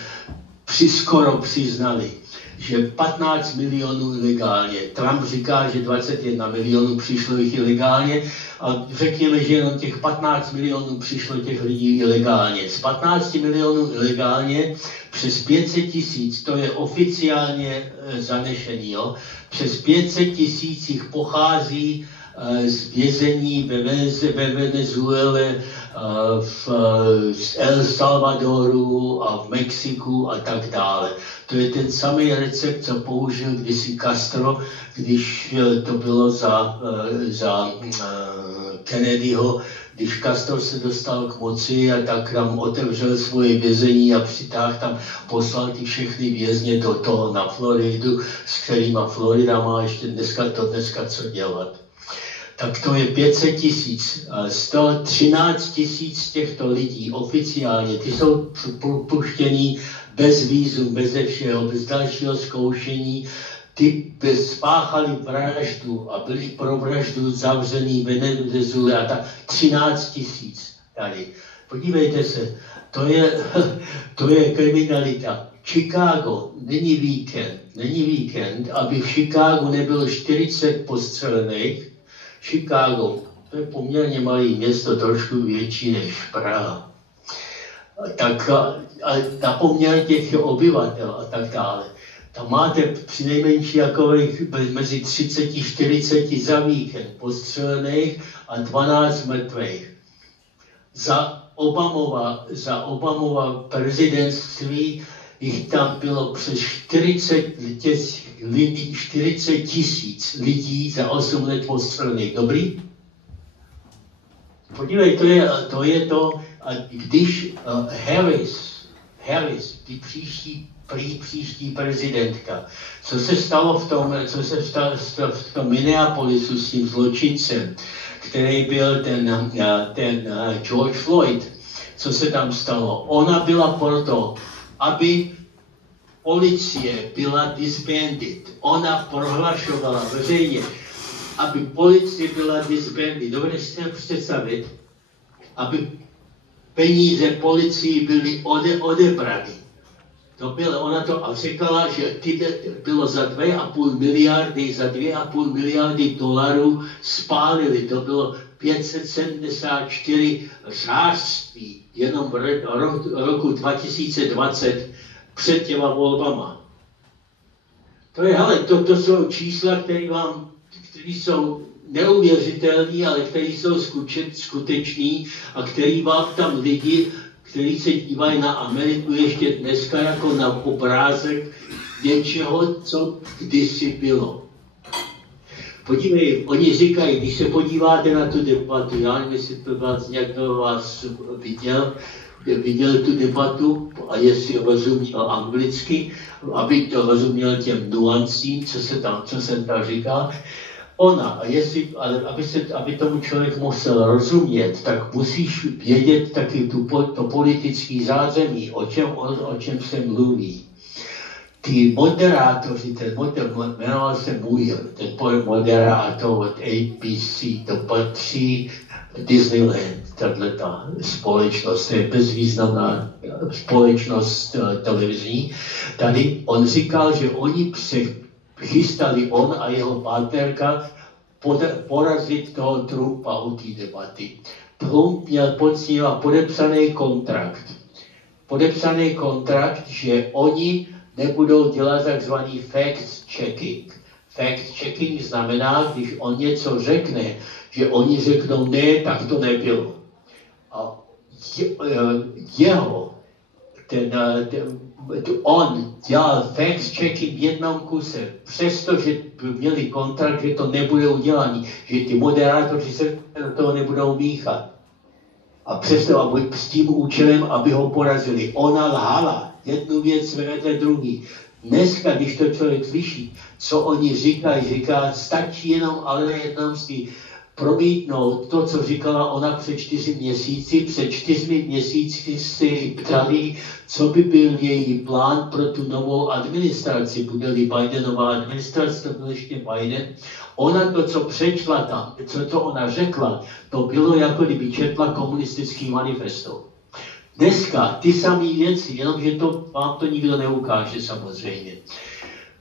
skoro přiznali, že 15 milionů ilegálně. Trump říká, že 21 milionů přišlo jich ilegálně a řekněme, že jenom těch 15 milionů přišlo těch lidí ilegálně. Z 15 milionů ilegálně přes 500 000, to je oficiálně zanešený, jo? Přes 500 000 jich pochází z vězení ve Venezuele, v El Salvadoru a v Mexiku a tak dále. To je ten samý recept, co použil kdysi Castro, když to bylo za Kennedyho, když Castro se dostal k moci a tak tam otevřel svoje vězení a přitáhl tam, poslal ty všechny vězně do toho na Floridu, s kterýma Florida má ještě dneska co dělat. Tak to je 500 000. 113 000 těchto lidí oficiálně, ty jsou puštění bez vízum, bez všeho, bez dalšího zkoušení. Ty spáchali vraždu a byli pro vraždu zavřený Venezuela a tak 13 000 tady. Podívejte se, to je kriminalita. Chicago, není víkend, aby v Chicagu nebylo 40 postřelených. Chicago, to je poměrně malé město, trošku větší než Praha. Tak a na poměr těch obyvatel a tak dále. tam máte přinejmenší mezi 30-40 za víkend postřelených a 12 mrtvých. Za Obamova prezidentství jich tam bylo přes 40 tisíc lidí za 8 let postřelených. Dobrý? Podívej, to je to, a když Harris, příští prezidentka, co se stalo v tom Minneapolisu s tím zločincem, který byl ten George Floyd, co se tam stalo? Ona byla proto, aby policie byla disbanded. Ona prohlašovala veřejně, aby policie byla disbanded. Dovedete si představit, aby peníze policii byly odebrany. Ona to říkala, že bylo za 2,5 miliardy dolarů spálili. To bylo 574 řářství jenom v roku 2020 před těma volbama. To jsou čísla, které jsou neuvěřitelné, ale které jsou skuteční a které vám tam lidi, kteří se dívají na Ameriku ještě dneska jako na obrázek něčeho, co kdysi bylo. Podívej, oni říkají, když se podíváte na tu debatu, já nevím, jestli to někdo vás viděl tu debatu a jestli rozuměl anglicky, aby to rozuměl těm nuancím, co se tam říká. Aby tomu člověk musel rozumět, tak musíš vědět taky to politické zázemí, o čem se mluví. Ty moderátoři, jmenoval se Muir, ten moderátor od ABC, to patří Disneyland, tato společnost, to je bezvýznamná společnost televizní. Tady on říkal, že oni chystali on a jeho partnerka porazit toho Trumpa u té debaty. Trump měl pod ním podepsaný kontrakt, že oni nebudou dělat takzvaný fact-checking. Fact-checking znamená, když on něco řekne, že oni řeknou, ne, tak to nebylo. A on dělal fact-checking v jednom kuse, přestože měli kontrakt, že to nebude udělaný, že ty moderátoři se do toho nebudou míchat. A přesto s tím účelem, aby ho porazili. Ona lhala, jednu věc vedle druhý. Dneska, když to člověk slyší, co oni říká, stačí jenom ale jednou promítnout to, co říkala ona před 4 měsíci. Před 4 měsíci si ptali, co by byl její plán pro tu novou administraci. Bude-li Bidenová administrace, to byl ještě Biden. Ona to, co přečla tam, co ona řekla, to bylo, jako kdyby četla komunistický manifesto. Dneska ty samé věci, jenomže vám to nikdo neukáže samozřejmě.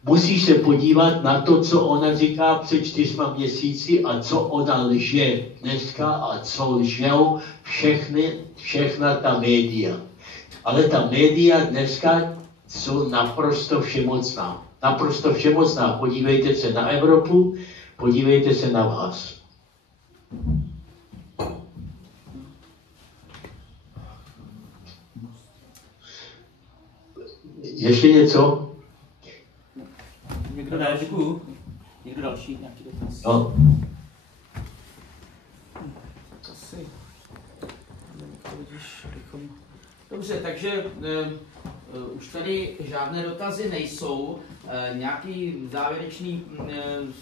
Musíš se podívat na to, co ona říká před 4 měsíci a co ona lže dneska a co lžou všechna ta média. Ale ta média dneska jsou naprosto všemocná. Naprosto všemocná. Podívejte se na Evropu, podívejte se na vás. Ještě něco? Někdo další? Někdo další? Nějaký dotaz? No. Dobře, takže už tady žádné dotazy nejsou. Nějaký závěrečný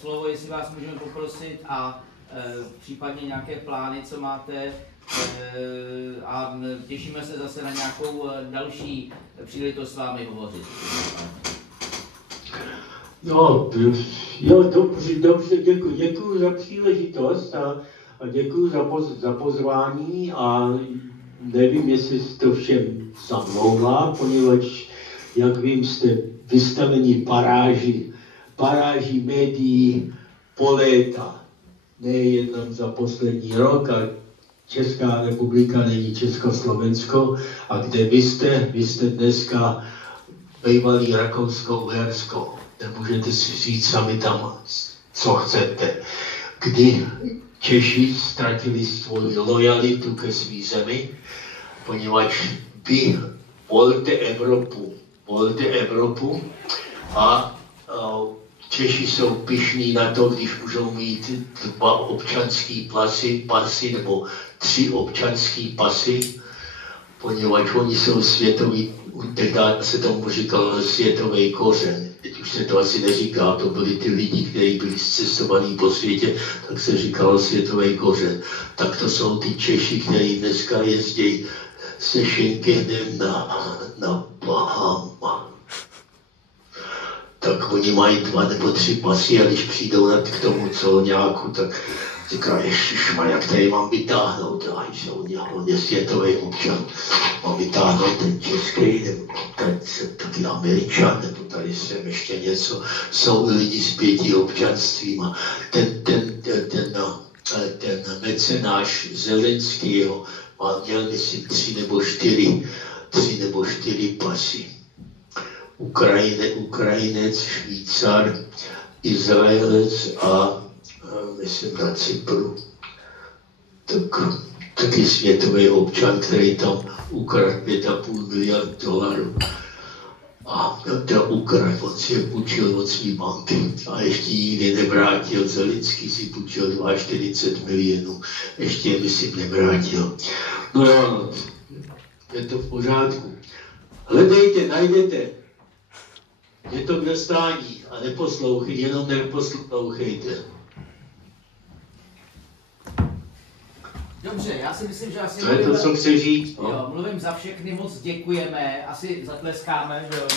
slovo, jestli vás můžeme poprosit a případně nějaké plány, co máte. A těšíme se zase na nějakou další příležitost s vámi hovořit. Dobře, děkuji za příležitost a děkuji za pozvání a nevím, jestli se to všem zamlouvá, poněvadž, jak vím, jste vystaveni paráži médií po léta. Nejenom za poslední rok, a Česká republika není Československo, a kde vy jste dneska bývalý Rakousko-Uhersko. Nemůžete si říct sami tam, co chcete. Kdy Češi ztratili svoji lojalitu ke své zemi, poněvadž vy volte Evropu a Češi jsou pyšní na to, když můžou mít 2 občanský pasy nebo 3 občanský pasy, poněvadž oni jsou světový, tehdy se tomu říkalo světový kořen. Teď už se to asi neříká, to byli ty lidi, kteří byli zcestovaní po světě, tak se říkalo světový kořen. Tak to jsou ty Češi, kteří dneska jezdí se Schengenem na Bahama. Tak oni mají 2 nebo 3 pasy a když přijdou k tomu colňáku, tak říká, ježišmar, jak tady mám vytáhnout, on je světový občan, mám vytáhnout ten český, nebo tady jsem taky Američan, nebo tady jsem ještě něco, jsou lidi s 5 občanstvím a ten mecenáš Zelenskýho měl, myslím, 3 nebo 4 pasy. Ukrajinec, Švýcar, Izraelec a myslím na Cypru. Taky světový občan, který tam ukradl $5,5 miliardy. A on si je půjčil od svý banky a ještě nikdy nevrátil. Zelenský si půjčil 42 milionů. Ještě je, myslím, nevrátil. No jo, je to v pořádku. Hledejte, najdete. Je to k dostání a jenom neposlouchejte. Dobře, já si myslím, že asi... To je to, co chci říct. No? Jo, mluvím za všechny, moc děkujeme, asi zatleskáme, že jo.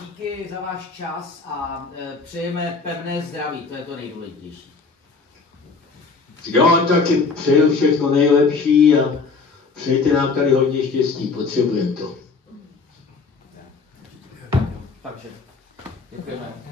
Díky za váš čas a přejeme pevné zdraví, to je to nejdůležitější. Jo, taky přeju všechno nejlepší a přejte nám tady hodně štěstí, potřebujeme to. Takže, děkujeme.